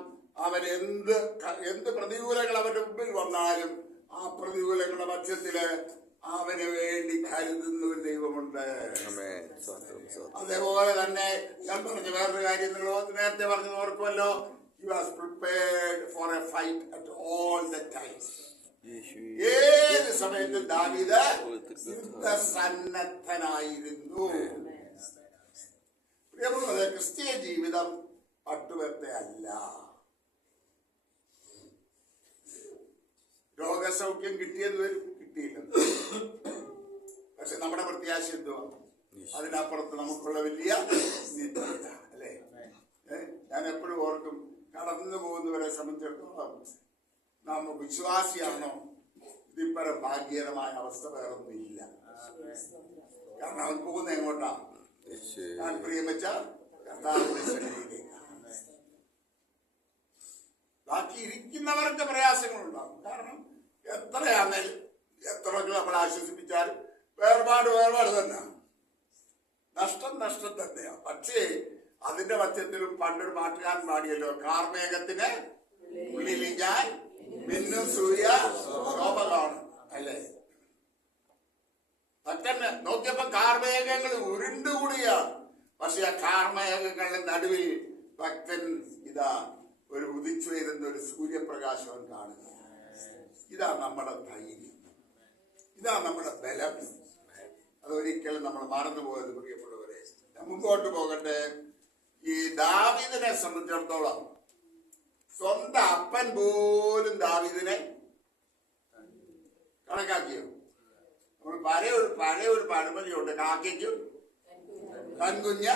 അവൻ എന്ത് പ്രതികൂലങ്ങൾ അവന്റെ മുമ്പിൽ വന്നാലും ആ പ്രതികൂലങ്ങളുടെ മധ്യത്തില് അവന് വേണ്ടി കരുതുന്ന ഒരു ദൈവമുണ്ട്. അതേപോലെ തന്നെ ഞാൻ പറഞ്ഞ വേറൊരു കാര്യം നിങ്ങൾ നേരത്തെ പറഞ്ഞത് ഓർക്കുമല്ലോ, he was prepared for a fight at all the times. ഏത് സമയത്തും ദാവീദ് യുദ്ധസന്നദ്ധനായിരുന്നു. പ്രിയമുള്ളവരെ, ക്രിസ്തീയ ജീവിതം പട്ടുവത്തെ അല്ല. രോഗസൗഖ്യം കിട്ടിയെന്ന് വരും, കിട്ടിയില്ല. പക്ഷെ നമ്മുടെ പ്രത്യാശ എന്തുവാ? അതിനപ്പുറത്ത് നമുക്കുള്ള വലിയ നിത്യത അല്ലേ? ഞാൻ എപ്പോഴും ഓർക്കും, കടന്നു പോകുന്നവരെ സംബന്ധിച്ചിടത്തോളം നാം വിശ്വാസിയാണോ ഇതിപ്പറ ഭാഗ്യകരമായ അവസ്ഥ വേറൊന്നും ഇല്ല. കാരണം അവൻ പോകുന്ന എങ്ങോട്ടാ? ഞാൻ പ്രിയമെച്ച കർത്താവിന്റെ സന്നിധിയിലേക്ക്. ബാക്കി ഇരിക്കുന്നവർക്ക് പ്രയാസങ്ങളുണ്ടാകും. കാരണം എത്രയാണെങ്കിലും എത്ര നമ്മൾ ആശ്വസിപ്പിച്ചാലും വേർപാട് തന്നെ, നഷ്ടം തന്നെയാ. പക്ഷേ അതിന്റെ മധ്യത്തിലും പണ്ടൊരു പാട്ടുകാരൻ പാടിയല്ലോ, കാർമേഘത്തിന് ഉള്ളിൽ ഞാൻ മിന്നും സൂര്യ ശോഭ കാണും, അല്ലേ? പറ്റന്നെ നോക്കിയപ്പോ കാർമേഘങ്ങൾ ഉരുണ്ടുകൂടിയാണ്. പക്ഷെ ആ കാർമേഘങ്ങളുടെ നടുവിൽ ഭക്തൻ ഇതാ ഒരു ഉദിച്ചു വരുന്ന ഒരു സൂര്യപ്രകാശം കാണുക. ഇതാ നമ്മുടെ ധൈര്യം, ഇതാ നമ്മുടെ ബലം. അതൊരിക്കലും നമ്മൾ മറന്നുപോയത് പ്രിയപ്പെട്ടവരെ. മുമ്പോട്ട് പോകട്ടെ. ഈ ദാവീദിനെ സംബന്ധിച്ചിടത്തോളം സ്വന്തം അപ്പൻ പോലും ദാവീദിനെ കണക്കാക്കിയോ? നമ്മൾ പഴയ ഒരു പഴമൊഴിയുണ്ട്, കാക്കയ്ക്കും കൺകുഞ്ഞ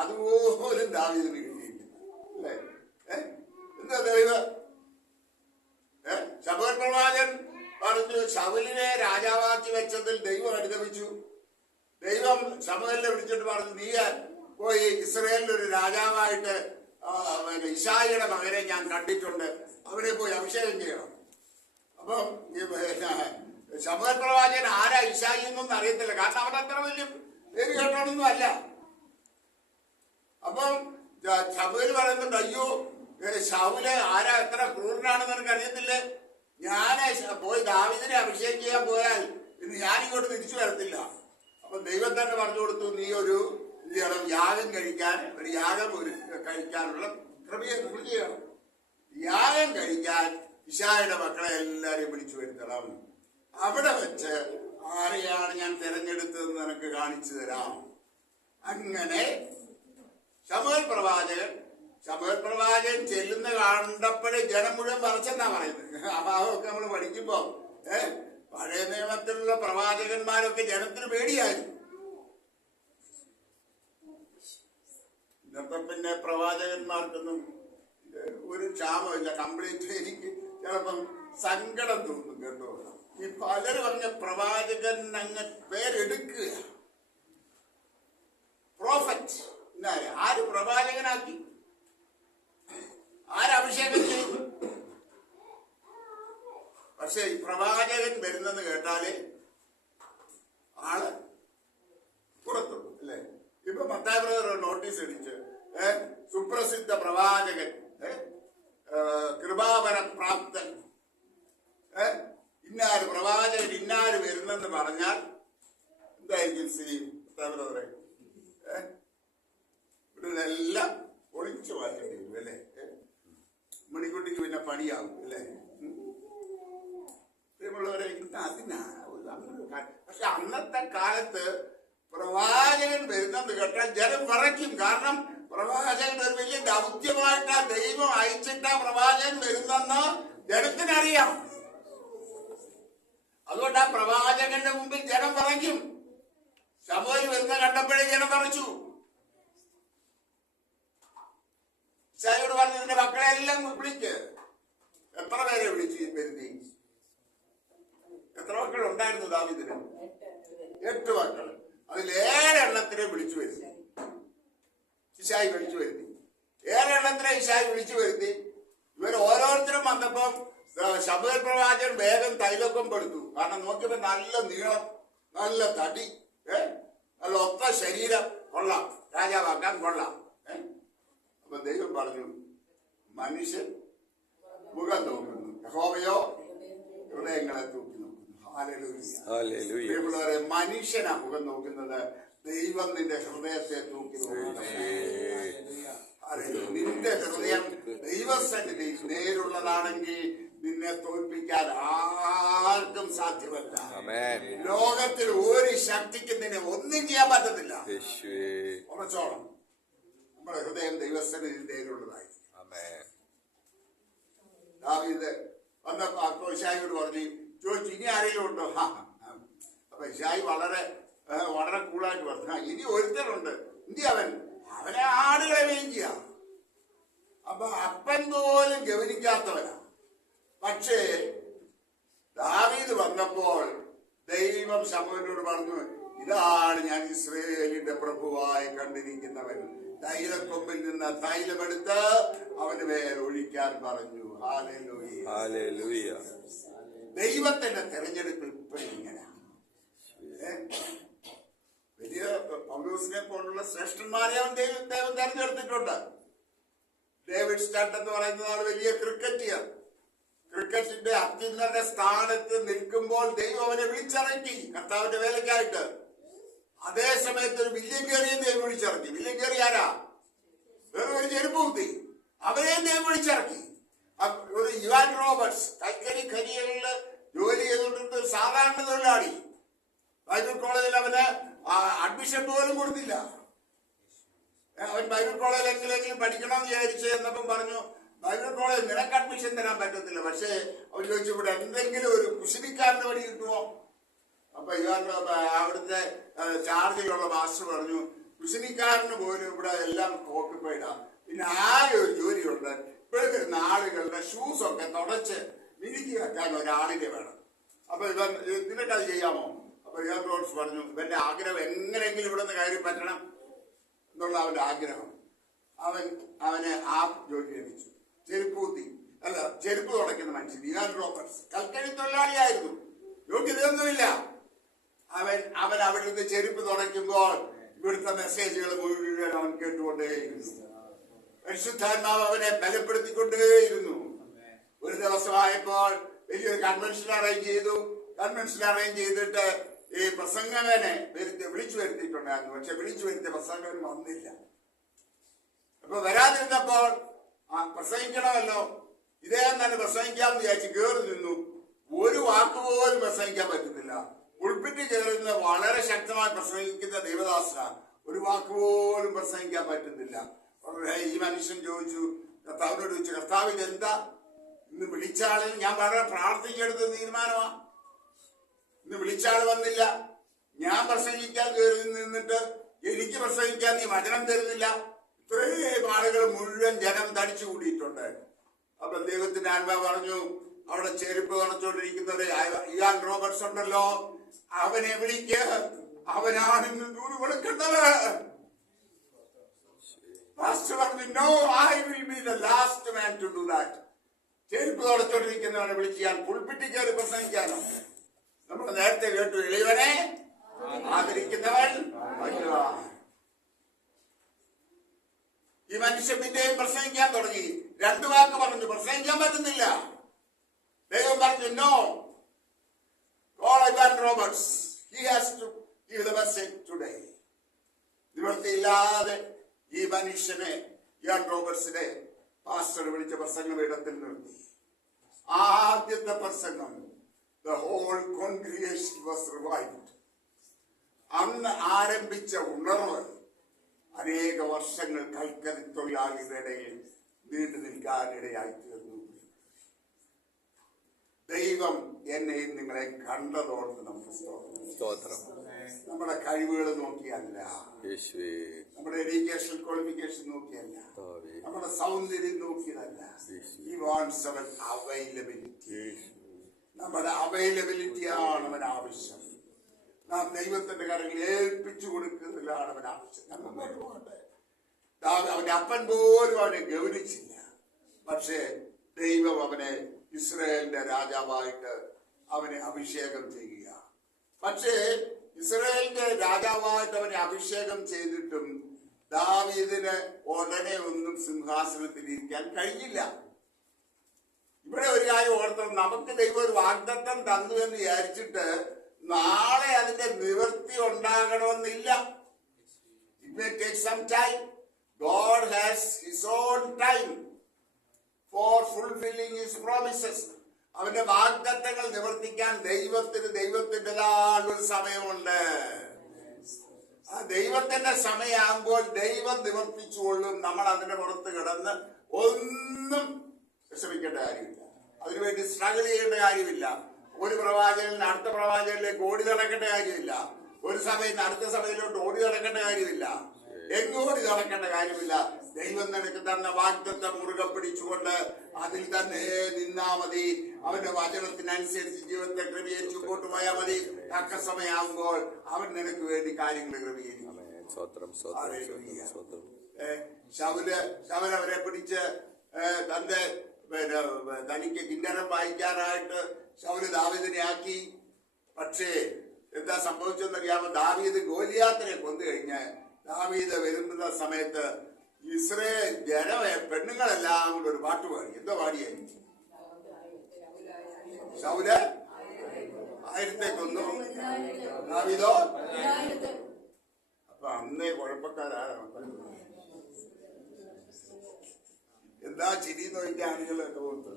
അതുപോലും ദാവീദിന് കിട്ടിയിരിക്കുന്നു, അല്ലേ? എന്താ ദൈവം? ശമൂവേൽ പ്രവാചകൻ പറഞ്ഞു, ശൗലിനെ രാജാവാക്കി വെച്ചതിൽ ദൈവം അനുഗമിച്ചു. ദൈവം ശമൂവേലിനെ വിളിച്ചിട്ട് പറഞ്ഞു, നീ പോയി ഇസ്രായേലിൽ ഒരു രാജാവായിട്ട് ഇശായിയുടെ മകനെ ഞാൻ കണ്ടിട്ടുണ്ട്, അവനെ പോയി അഭിഷേകം ചെയ്യണം. അപ്പം ശമൂവേൽ പ്രവാചകൻ ആരാ ഇശായി എന്നൊന്നും അറിയത്തില്ല, കാരണം അവിടെ അത്ര വലിയ പേര് കേട്ടോണൊന്നും അല്ല. അപ്പം ശമൂവേൽ പറയുന്നുണ്ട്, അയ്യോ ശൗല് ആരാ, എത്ര ക്രൂരനാണെന്ന് എനിക്ക് അറിയത്തില്ലേ, ഞാൻ പോയി ദാവീദിനെ അഭിഷേകം ചെയ്യാൻ പോയാൽ ഇന്ന് ഞാനിങ്ങോട്ട് തിരിച്ചു വരത്തില്ല. അപ്പൊ ദൈവം തന്നെ പറഞ്ഞു കൊടുത്തു, നീ ഒരു യാഗം കഴിക്കാൻ, ഒരു യാഗം കഴിക്കാനുള്ള ക്രമീകരണം ചെയ്യണം. യാഗം കഴിക്കാൻ ഇശായിയുടെ മക്കളെ എല്ലാരെയും വിളിച്ചു വരുത്തണം. അവിടെ വെച്ച് ആരെയാണ് ഞാൻ തിരഞ്ഞെടുത്തതെന്ന് നിനക്ക് കാണിച്ചു തരാം. അങ്ങനെ ശമൂവേൽ പ്രവാചകൻ ചെല്ലുന്ന കണ്ടപ്പോഴേ ജനം മുഴുവൻ പറച്ചെന്നാ പറയുന്നത്. ആ ഭാഗമൊക്കെ നമ്മൾ പഠിക്കുമ്പോ പഴയ നിയമത്തിലുള്ള പ്രവാചകന്മാരൊക്കെ ജനത്തിന് പേടിയായിരുന്നു. ഇന്നത്തെ പിന്നെ പ്രവാചകന്മാർക്കൊന്നും ഒരു ക്ഷാമമില്ല, കംപ്ലീറ്റ്. എനിക്ക് ചിലപ്പം സങ്കടം തോന്നും കേട്ടോ. ഈ പലരും അങ്ങ് പ്രവാചകൻ അങ്ങ് പേരെടുക്കുക. പ്രോഫറ്റ് ആര് പ്രവാചകനാക്കി, ആരഭിഷേകം ചെയ്തു? പക്ഷെ ഈ പ്രവാചകൻ വരുന്നെന്ന് കേട്ടാല് ആള് പുറത്തുള്ളൂ, അല്ലേ? ഇപ്പൊ മത്തായി ബ്രദർ നോട്ടീസ് അടിച്ച് സുപ്രസിദ്ധ പ്രവാചകൻ, കൃപാവര പ്രാപ്തൻ, ഇന്നാര് പ്രവാചകൻ ഇന്നാര് വരുന്നെന്ന് പറഞ്ഞാൽ എന്തായിരിക്കും സ്ഥിതി? മത്തായി ബ്രദറെ, ഇവിടെല്ലാം ഒളിച്ചു മാറ്റേണ്ടി വരും, അല്ലേ? മണിക്കുട്ടിക്ക് പിന്നെ പണിയാകും, അല്ലേ? പ്രിയമുള്ളവരെ, ഇന്ന് അതിനാ. പക്ഷെ അന്നത്തെ കാലത്ത് പ്രവാചകൻ വരുന്നെന്ന് കേട്ടാൽ ജനം പറയ്ക്കും. കാരണം പ്രവാചകൻ ഒരു വലിയ ദൗത്യമായിട്ടാ ദൈവം അയച്ചിട്ടാ പ്രവാചകൻ വരുന്നെന്ന് ജനത്തിനറിയാം. അതുകൊണ്ട് ആ പ്രവാചകന്റെ മുമ്പിൽ ജനം പറയ്ക്കും. ശമൂവേൽ വരുന്ന കണ്ടപ്പോഴേ ജനം പറച്ചു. ഇശായിയോട് പറഞ്ഞു, നിന്റെ മക്കളെ എല്ലാം വിളിക്ക്. എത്ര പേരെ വിളിച്ച് വരുത്തി? എത്ര മക്കൾ ഉണ്ടായിരുന്നു ദാവീദിന്? 8 മക്കൾ. അതിൽ 7 എണ്ണത്തിനെ വിളിച്ചു വരുത്തി. ഇശായി വിളിച്ചു വരുത്തി. 7 എണ്ണത്തിനെ ഇശായി വിളിച്ചു വരുത്തി. ഇവർ ഓരോരുത്തരും വന്നപ്പം ശമൂവേൽ പ്രവാചകൻ വേഗം തൈലൊക്കം പെടുത്തു. കാരണം നോക്കിയപ്പോ നല്ല നീളം, നല്ല തടി, നല്ല ഒത്ത ശരീരം, കൊള്ളാം, രാജാവാക്കാൻ കൊള്ളാം. അപ്പൊ ദൈവം പറഞ്ഞു, മനുഷ്യൻ മുഖം നോക്കുന്നു, യഹോവയോ ഹൃദയങ്ങളെ തൂക്കി നോക്കുന്നു. ഹല്ലേലൂയ. മനുഷ്യനാ മുഖം നോക്കുന്നത്, ദൈവം നിന്റെ ഹൃദയത്തെ തൂക്കി നോക്കുന്നു. നിന്റെ ഹൃദയം ദൈവസന്നിധി നേരുള്ളതാണെങ്കിൽ നിന്നെ തോൽപ്പിക്കാൻ ആർക്കും സാധ്യമല്ല. ലോകത്തിൽ ഒരു ശക്തിക്ക് നിന്നെ ഒന്നും ചെയ്യാൻ പറ്റത്തില്ല. ഉറച്ചോളം നമ്മുടെ ഹൃദയം ദൈവസന്നിധി നേരുള്ളതായിരിക്കും. ദാവീദ് വന്നപ്പോ ഇശായിയോട് പറഞ്ഞു, ചോദിച്ചു, ഇനി ആരെങ്കിലും ഉണ്ടോ? അപ്പൊ ഇശായി വളരെ കൂളായിട്ട് പറഞ്ഞു, ഇനി ഒരുത്തരുണ്ട്. എന്തി അവനെ ആടുകളെ മേയ്ക്കുക. അപ്പൊ അപ്പൻ പോലും ഗവനിക്കാത്തവനാ. പക്ഷേ ദാവീദ് വന്നപ്പോൾ ദൈവം ശമൂവേലിനോട് പറഞ്ഞു, ഇതാണ് ഞാൻ ഇസ്രായേലിന്റെ പ്രഭുവായി കണ്ടിരിക്കുന്നവൻ. തൈലക്കൊമ്പിൽ നിന്ന് തൈലമെടുത്ത് അവന് മേൽ ഒഴിക്കാൻ പറഞ്ഞു. ഹല്ലേലൂയ. ദൈവത്തിന്റെ തെരഞ്ഞെടുപ്പ് ഇപ്പോഴും ഇങ്ങനെ. വലിയ പൗലോസിനെ പോലുള്ള ശ്രേഷ്ഠന്മാരെ അവൻ ദൈവം തെരഞ്ഞെടുത്തിട്ടുണ്ട്. ഡേവിഡ് സ്റ്റഡ് എന്ന് പറയുന്ന ആൾ വലിയ ക്രിക്കറ്റിയർ. ക്രിക്കറ്റിന്റെ അത്യുന്നത സ്ഥാനത്ത് നിൽക്കുമ്പോൾ ദൈവം അവനെ വിളിച്ചിറക്കി കർത്താവിന്റെ വേലയ്ക്കായിട്ട്. അതേ സമയത്ത് ഒരു വില്യം കേറിയും ദൈവം വിളിച്ചിറക്കി. വില്യം കേറി ആരാ? വേറെ ഒരു ചെരുപ്പ് കുത്തി, അവരെയും ദൈവം വിളിച്ചിറക്കി. ഒരു ഇവാൻ റോബർട്ട്സ് കൽക്കരി ഖനികളിൽ ജോലി ചെയ്തുകൊണ്ടിരുന്ന ഒരു സാധാരണ തൊഴിലാളി. ബൈബിൾ കോളേജിൽ അവന് അഡ്മിഷൻ പോലും കൊടുത്തില്ല. അവൻ ബൈബിൾ കോളേജിൽ എങ്ങനെയെങ്കിലും പഠിക്കണം എന്ന് വിചാരിച്ച് എന്നപ്പം പറഞ്ഞു, ബൈബിൾ കോളേജ് നിനക്ക് അഡ്മിഷൻ തരാൻ പറ്റത്തില്ല, പക്ഷേ അവർ ചോദിച്ചു ഇവിടെ എന്തെങ്കിലും ഒരു കുശിനിക്കാരന് വഴി കിട്ടുമോ? അപ്പൊ അവിടുത്തെ ചാർജിലുള്ള മാസ്റ്റർ പറഞ്ഞു, കുശിനിക്കാരന് പോലും ഇവിടെ എല്ലാം ഓക്കുപ്പൈഡാ. പിന്നെ ആകെ ഒരു ജോലിയുണ്ട്, ഇപ്പോഴത്തെ നാളുകളുടെ ഷൂസ് ഒക്കെ തുടച്ച് മിനുക്കി വെക്കാൻ ഒരാളിനെ വേണം. അപ്പൊ നിനക്കത് ചെയ്യാമോ? അപ്പൊ ഇവാൻ റോഡ്സ് പറഞ്ഞു, ഇവന്റെ ആഗ്രഹം എങ്ങനെയെങ്കിലും ഇവിടെ നിന്ന് കയറി പറ്റണം എന്നുള്ള അവന്റെ ആഗ്രഹം. അവന് ആ ജോലി ലഭിച്ചു. ചെരുപ്പ് തുടയ്ക്കുന്ന മനുഷ്യൻ ഇവാൻ റോബർട്ട്സ് കൽക്കരി തൊഴിലാളിയായിരുന്നു, യോഗ്യതയൊന്നുമില്ല. അവൻ അവിടെ നിന്ന് ചെരുപ്പ് തുടയ്ക്കുമ്പോൾ ഇവിടുത്തെ മെസ്സേജുകൾ മുഴുവൻ അവൻ കേട്ടുകൊണ്ടേയിരുന്നു. പരിശുദ്ധാത്മാവ് അവനെ ബലപ്പെടുത്തിക്കൊണ്ടേയിരുന്നു. ഒരു ദിവസമായപ്പോൾ വലിയൊരു കൺവെൻഷൻ അറേഞ്ച് ചെയ്തു. കൺവെൻഷൻ അറേഞ്ച് ചെയ്തിട്ട് ഈ പ്രസംഗകനെ വിളിച്ചു വരുത്തിയിട്ടുണ്ടായിരുന്നു. പക്ഷെ വിളിച്ചു വരുത്തിയ പ്രസംഗകൻ വന്നില്ല. അപ്പൊ വരാതിരുന്നപ്പോൾ പ്രസംഗിക്കണമല്ലോ, ഇദ്ദേഹം തന്നെ പ്രസംഗിക്കാമെന്ന് വിചാരിച്ച് കയറി നിന്നു. ഒരു വാക്കുപോലും പ്രസംഗിക്കാൻ പറ്റുന്നില്ല. ഉൾപ്പിട്ട് കയറുന്ന വളരെ ശക്തമായി പ്രസംഗിക്കുന്ന ദേവദാസനാണ്. ഒരു വാക്കുപോലും പ്രസംഗിക്കാൻ പറ്റുന്നില്ല. ഈ മനുഷ്യൻ ചോദിച്ചു, കർത്താവിനോട് ചോദിച്ചു, കർത്താവ് ഇതെന്താ? ഇന്ന് വിളിച്ചാളിൽ ഞാൻ വളരെ പ്രാർത്ഥിച്ചെടുത്ത തീരുമാനമാണ്. ഇന്ന് വിളിച്ചാൾ വന്നില്ല, ഞാൻ പ്രസംഗിക്കാൻ കയറി നിന്നിട്ട് എനിക്ക് പ്രസംഗിക്കാൻ നീ വചനം തരുന്നില്ല. ഇത്രയും ആളുകൾ മുഴുവൻ ജനം തടിച്ചു കൂടിയിട്ടുണ്ട്. അപ്പൊ ദൈവത്തിന്റെ ആത്മാവ് പറഞ്ഞു, അവിടെ ചെരുപ്പ് തുറച്ചുകൊണ്ടിരിക്കുന്നത് ഇവാൻ റോബർട്ട്സ് ഉണ്ടല്ലോ, അവനെ വിളിക്ക്, അവനാണ് ഇന്ന് ദൂത് കൊടുക്കേണ്ടത്. പാസ്റ്റർ പറഞ്ഞു, no, I will be the last man to do that. ചെരുപ്പ് തുറച്ചുകൊണ്ടിരിക്കുന്നവനെ വിളിച്ച് ഞാൻ പുൾപിറ്റിൽ കയറി പ്രസംഗിക്കാനോ? നമ്മൾ നേരത്തെ കേട്ടു, എളിയവനെ ആദരിക്കുന്നവൻ വലിയവൻ. ഈ മനുഷ്യൻ പിന്നെയും പ്രസംഗിക്കാൻ തുടങ്ങി. 2 വാക്ക് പറഞ്ഞു, പ്രസംഗിക്കാൻ പറ്റുന്നില്ല. ദൈവം പറഞ്ഞു, no, call Ivan Roberts. He has to give the message today. നിവൃത്തിയില്ലാതെ ഈ മനുഷ്യനെ, ഇവാൻ റോബർട്സിനെ പാസ്റ്റർ വിളിച്ച പ്രസംഗപീഠത്തിൽ നിർത്തി. ആദ്യത്തെ പ്രസംഗം the whole congregation was revived. അന്ന് ആരംഭിച്ച ഉണർവ് അനേക വർഷങ്ങൾ കൽക്കരി തൊഴിലാളികളുടെ ഇടയിൽ നീണ്ടു നിൽക്കാനിടയായി തീർന്നു. ദൈവം എന്നെയും നിങ്ങളെ കണ്ടതോർത്ത് നമുക്ക് സ്തോത്രം. നമ്മുടെ കഴിവുകൾ നോക്കിയല്ല, നമ്മുടെ എഡ്യൂക്കേഷൻ ക്വാളിഫിക്കേഷൻ നോക്കിയല്ല, നമ്മുടെ സൗന്ദര്യം നോക്കിയതല്ല. He wants our availability. നമ്മുടെ അവൈലബിലിറ്റിയാണ് അവൻ ആവശ്യം. നാം ദൈവത്തിന്റെ കരങ്ങളിൽ ഏൽപ്പിച്ചു കൊടുക്കുന്നതിലാണ് അവൻ ആവശ്യം. അവന്റെ അപ്പൻ പോലും അവനെ ഗൗനിച്ചില്ല. പക്ഷേ ദൈവം അവനെ ഇസ്രായേലിന്റെ രാജാവായിട്ട് അവനെ അഭിഷേകം ചെയ്യുക. പക്ഷേ ഇസ്രായേലിന്റെ രാജാവായിട്ട് അവനെ അഭിഷേകം ചെയ്തിട്ടും ദാവീദിന് ഉടനെ ഒന്നും സിംഹാസനത്തിൽ ഇരിക്കാൻ കഴിഞ്ഞില്ല. ഇവിടെ ഒരു കാര്യം ഓർത്തണം, നമുക്ക് ദൈവം ഒരു വാഗ്ദത്തം തന്നു എന്ന് വിചാരിച്ചിട്ട് നാളെ അതിന്റെ നിവൃത്തി ഉണ്ടാകണമെന്നില്ല. It may take some time. God has his own time for fulfilling his promises. അവന്റെ വാഗ്ദത്തങ്ങൾ നിവർത്തിക്കാൻ ദൈവത്തിൻ്റെതായ ഒരു സമയമുണ്ട്. ആ ദൈവത്തിന്റെ സമയമാകുമ്പോൾ ദൈവം നിവർത്തിച്ചുകൊള്ളും. നമ്മൾ അതിന്റെ പുറത്ത് കിടന്ന് ഒന്നും വിഷമിക്കേണ്ട കാര്യമില്ല. അതിനുവേണ്ടി സ്ട്രഗിൾ ചെയ്യേണ്ട കാര്യമില്ല. ഒരു പ്രവാചകന് അടുത്ത പ്രവാചകനിലേക്ക് ഓടി നടക്കേണ്ട കാര്യമില്ല. ഒരു സഭയിൽ അടുത്ത സഭയിലോട്ട് ഓടി നടക്കേണ്ട കാര്യമില്ല. എങ്ങോടി നടക്കേണ്ട കാര്യമില്ല. ദൈവം നിനക്ക് തന്ന വാഗ്ദത്തം മുറുകെ പിടിച്ചുകൊണ്ട് അതിൽ തന്നെ നിന്നാ മതി. അവന്റെ വചനത്തിനനുസരിച്ച് ജീവിതത്തെ ക്രമീകരിച്ചു കൊണ്ടുപോയാൽ മതി. തക്ക സമയമാകുമ്പോൾ അവൻ നിനക്ക് വേണ്ടി കാര്യങ്ങൾ ക്രമീകരിക്കും. ശൗല് അവരെ പിടിച്ച് തനിക്ക് കിന്നരം വായിക്കാനായിട്ട് ശൗല് ദാവീദിനെ ആക്കി. പക്ഷേ എന്താ സംഭവിച്ചെന്നറിയാമോ? ദാവീദ് ഗോലിയാത്തിനെ കൊന്നു കഴിഞ്ഞ് ദാവീദ് വരുന്ന സമയത്ത് ഇസ്രായേൽ ജനമെ പെണ്ണുങ്ങളെല്ലാം കൂടെ ഒരു പാട്ട് പാടി. എന്തോ പാടിയേ? ശൗല് 1000 കൊന്നു, ദാവീദോ. അപ്പൊ അന്നേ കുഴപ്പക്കാരാണ്. എന്താ ചിരി നോക്കിയ ആളുകളൊക്കെ പോകുന്നത്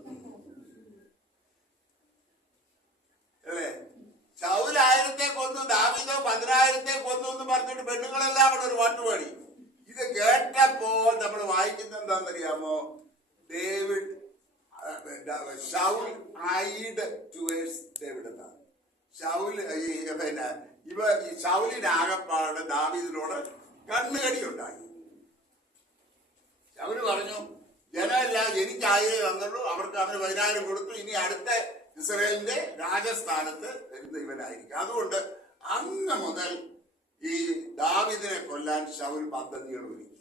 അല്ലേ? ശൗല് 1000 കൊന്നു, ദാവീദോ 10000 കൊന്നു എന്ന് പറഞ്ഞിട്ട് പെണ്ണുങ്ങളെല്ലാം അവിടെ ഒരു പാട്ട് പാടി. ഇത് കേട്ടപ്പോൾ നമ്മൾ വായിക്കുന്ന എന്താണെന്നറിയാമോ? David Saul eyed towards David എന്നാണ്. ഷൗല് ഈ ഷൗലിന് ആകപ്പാട് ദാവീദിനോട് കണ്ണുകടി ഉണ്ടായി. ഷൗല് പറഞ്ഞു, ജനമല്ല എനിക്ക് 1000 തന്നുള്ളൂ, അവർക്ക് അവന് 10000 കൊടുത്തു, ഇനി അടുത്ത ഇസ്രായേലിന്റെ രാജസ്ഥാനത്ത് വരുന്ന ഇവനായിരിക്കും. അതുകൊണ്ട് അന്ന് മുതൽ ഈ ദാവീദിനെ കൊല്ലാൻ ശൗൽ പദ്ധതികൾ ഒരുക്കി.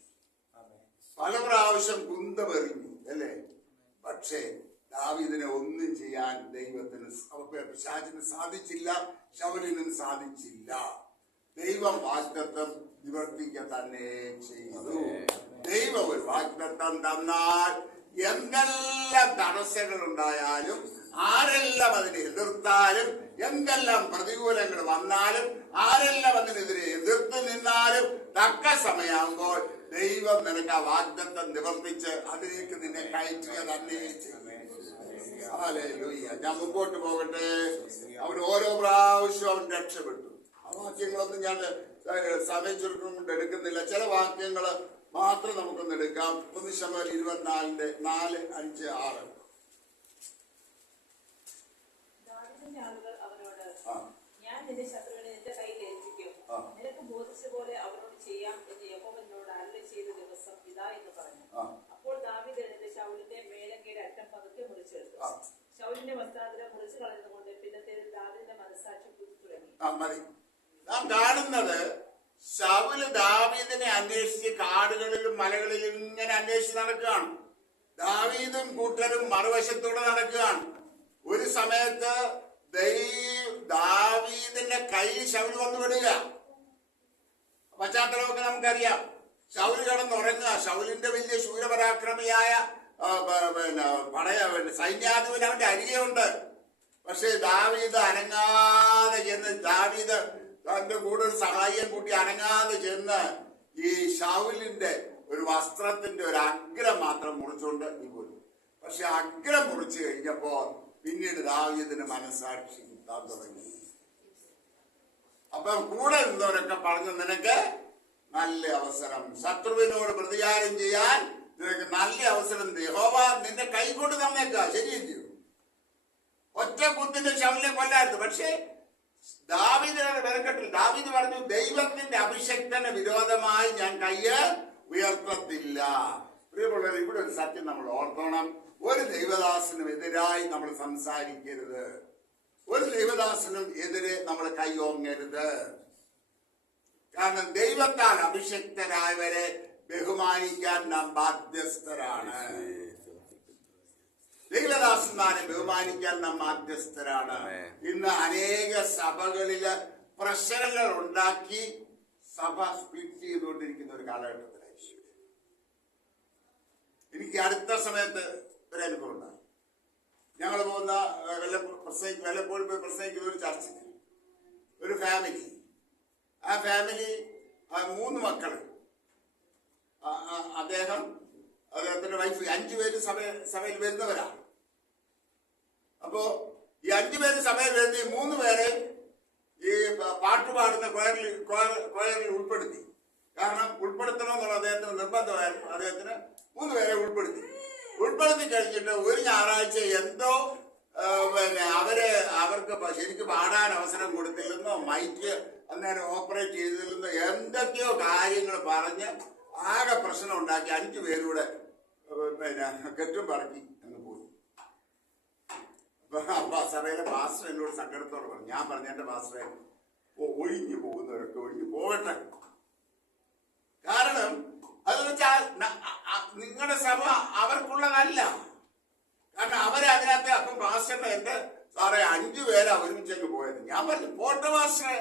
പല പ്രാവശ്യം കുന്തമെറിഞ്ഞു അല്ലേ? പക്ഷേ ദാവീദിനെ ഒന്നും ചെയ്യാൻ ദൈവത്തിന് പിശാചിന് സാധിച്ചില്ല, ശൗലിനും സാധിച്ചില്ല. ദൈവം വാഗ്ദത്തം നിവർത്തിക്ക തന്നെ ചെയ്തു. ദൈവം ഒരു വാഗ്ദത്തം തന്നാൽ എന്തെല്ലാം തടസ്സങ്ങൾ ഉണ്ടായാലും, ആരെല്ലാം അതിനെ എതിർത്താലും, എന്തെല്ലാം പ്രതികൂലങ്ങൾ വന്നാലും, ആരെല്ലാം അതിനെതിരെ എതിർത്ത് നിന്നാലും, തക്ക സമയമാകുമ്പോൾ ദൈവം നിനക്ക് ആ വാഗ്ദത്തം നിവർത്തിച്ച് അതിലേക്ക് നിന്നെ കയറ്റുക തന്നെ ചെയ്യും. ഹല്ലേലൂയ. ഞാൻ മുമ്പോട്ട് പോകട്ടെ. അവൻ ഓരോ പ്രാവശ്യവും അവൻ രക്ഷപ്പെട്ടു. ആ വാക്യങ്ങളൊന്നും ഞാൻ സമയം ചുരുക്കം കൊണ്ട് എടുക്കുന്നില്ല. ചില വാക്യങ്ങൾ മാത്രം നമുക്കൊന്ന് എടുക്കാം. 1 ശമൂവേൽ 24 4, 5, 6. ആളുകൾ അവനോട്, ഞാൻ നിന്റെ ശത്രുവിനെ നിന്റെ കയ്യിൽ ഏൽപ്പിക്കും, നിനക്ക് ബോധിച്ച പോലെ അവനോട് ചെയ്യാം എന്ന് യഹോവ എന്നോട് അരുളി ചെയ്ത ദിവസം ഇതാ എന്ന് പറഞ്ഞു. അപ്പോൾ ദാവീദ് എഴുന്നേറ്റ് ശൗലിന്റെ മേലങ്കയുടെ അറ്റം പതുക്കെ മുറിച്ചെടുത്തു. ശൗലിന്റെ വസ്ത്രാന്തരം മുറിച്ചു കളഞ്ഞതുകൊണ്ട് പിന്നത്തേതിൽ ദാവീദിന്റെ മനസ്സാക്ഷി തുടങ്ങി. നാം കാണുന്നത് ശൗല് ദാവീദിനെ അന്വേഷിച്ച് കാടുകളിലും മലകളിലും ഇങ്ങനെ അന്വേഷിച്ച് നടക്കുകയാണ്. ദാവീദും കൂട്ടരും മറുവശത്തൂടെ നടക്കുകയാണ്. ഒരു സമയത്ത് ദാവീദിന്റെ കയ്യിൽ ശൗല് വന്നു വിടുക. പശ്ചാത്തലമൊക്കെ നമുക്കറിയാം. ശൗല് കിടന്നുറങ്ങുക. ശൗലിന്റെ വലിയ ശൂരപരാക്രമിയായ സൈന്യാധിപൻ അവന്റെ അരികെ ഉണ്ട്. പക്ഷെ ദാവീദ് അനങ്ങാതെ ചെന്ന്, ദാവീദ് തന്റെ കൂടെ ഒരു സഹായം കൂട്ടി അനങ്ങാതെ ചെന്ന് ഈ ശൗലിന്റെ ഒരു വസ്ത്രത്തിന്റെ ഒരു അഗ്രം മാത്രം മുറിച്ചുകൊണ്ട് പോലും. പക്ഷെ അഗ്രം മുറിച്ചു കഴിഞ്ഞപ്പോ പിന്നീട് ദാവീദിന് മനസ്സാക്ഷി കിട്ടാൻ തുടങ്ങി. അപ്പൊ കൂടെ നിന്നവരൊക്കെ പറഞ്ഞു, നിനക്ക് നല്ല അവസരം, ശത്രുവിനോട് പ്രതികാരം ചെയ്യാൻ നിനക്ക് നല്ല അവസരം യഹോവ നിന്റെ കൈ കൊണ്ട് തന്നേക്കാ. ശരിയല്ലോ? ഒറ്റ കുത്തിന്റെ ശൗലിനെ കൊല്ലായിരുന്നു. പക്ഷേ ദാവീദിനെ വിലക്കെട്ടിൽ ദാവീദ് പറഞ്ഞു, ദൈവത്തിന്റെ അഭിഷക്തന് വിരോധമായി ഞാൻ കയ്യ് ഉയർത്തത്തില്ല. പ്രിയമുള്ളവർ, ഇവിടെ ഒരു സത്യം നമ്മൾ ഓർത്തോണം. ഒരു ദൈവദാസനും എതിരായി നമ്മൾ സംസാരിക്കരുത്. ഒരു ദൈവദാസനും എതിരെ നമ്മൾ കൈയോങ്ങരുത്. കാരണം ദൈവത്താൽ അഭിഷക്തരായവരെ ബഹുമാനിക്കാൻ നാം ബാധ്യസ്ഥരാണ്. ദൈവദാസന്മാരെ ബഹുമാനിക്കാൻ നാം ബാധ്യസ്ഥരാണ്. ഇന്ന് അനേക സഭകളില് പ്രശ്നങ്ങൾ ഉണ്ടാക്കി സഭ സ്പ്ലിറ്റ് ചെയ്തുകൊണ്ടിരിക്കുന്ന ഒരു കാലഘട്ടത്തിലായി. എനിക്ക് അടുത്ത സമയത്ത് ഒരു അനുഭവം ഉണ്ടായി. ഞങ്ങൾ പോകുന്ന വല്ലപ്പോഴും പോയി പ്രസംഗിക്കുന്ന ഒരു ചർച്ചിൽ ഒരു ഫാമിലി, ആ ഫാമിലി 3 മക്കള്, അദ്ദേഹത്തിന്റെ വൈഫ്, 5 പേര് സഭയിൽ വരുന്നവരാണ്. അപ്പോ ഈ 5 പേര് സഭയിൽ വരുന്ന ഈ 3 പേരെ ഈ പാട്ടുപാടുന്ന കൊയറിൽ ഉൾപ്പെടുത്തി. കാരണം ഉൾപ്പെടുത്തണമെന്നുള്ള അദ്ദേഹത്തിന് നിർബന്ധമായിരുന്നു. അദ്ദേഹത്തിന് 3 പേരെ ഉൾപ്പെടുത്തി കഴിഞ്ഞിട്ട് ഒരു ഞായറാഴ്ച എന്തോ അവർക്ക് ശരിക്കും പാടാൻ അവസരം കൊടുത്തില്ലെന്നോ മൈക്ക് അന്നേരം ഓപ്പറേറ്റ് ചെയ്തില്ലെന്നോ എന്തൊക്കെയോ കാര്യങ്ങൾ പറഞ്ഞ് ആകെ പ്രശ്നം ഉണ്ടാക്കി 5 പേരൂടെ കെട്ടും പറക്കി അങ്ങ് പോയി. അപ്പൊ സഭയിലെ പാസ്റ്റർ എന്നോട് സങ്കടത്തോടെ പറഞ്ഞു. ഞാൻ പറഞ്ഞു, എന്റെ പാസ്റ്ററെ, ഒഴിഞ്ഞു പോകുന്നവരൊക്കെ ഒഴിഞ്ഞു പോകട്ടെ. കാരണം അതെന്ന് വെച്ചാൽ നിങ്ങളുടെ സഭ അവർക്കുള്ളതല്ല. കാരണം അവരെ അതിനകത്ത് അപ്പം പാസ്റ്ററിന്റെ എന്റെ സാറേ 5 പേരാ ഒരുമിച്ചങ്ങ് പോയത്. ഞാൻ പറഞ്ഞു പോട്ടെ മാസ്റ്ററെ,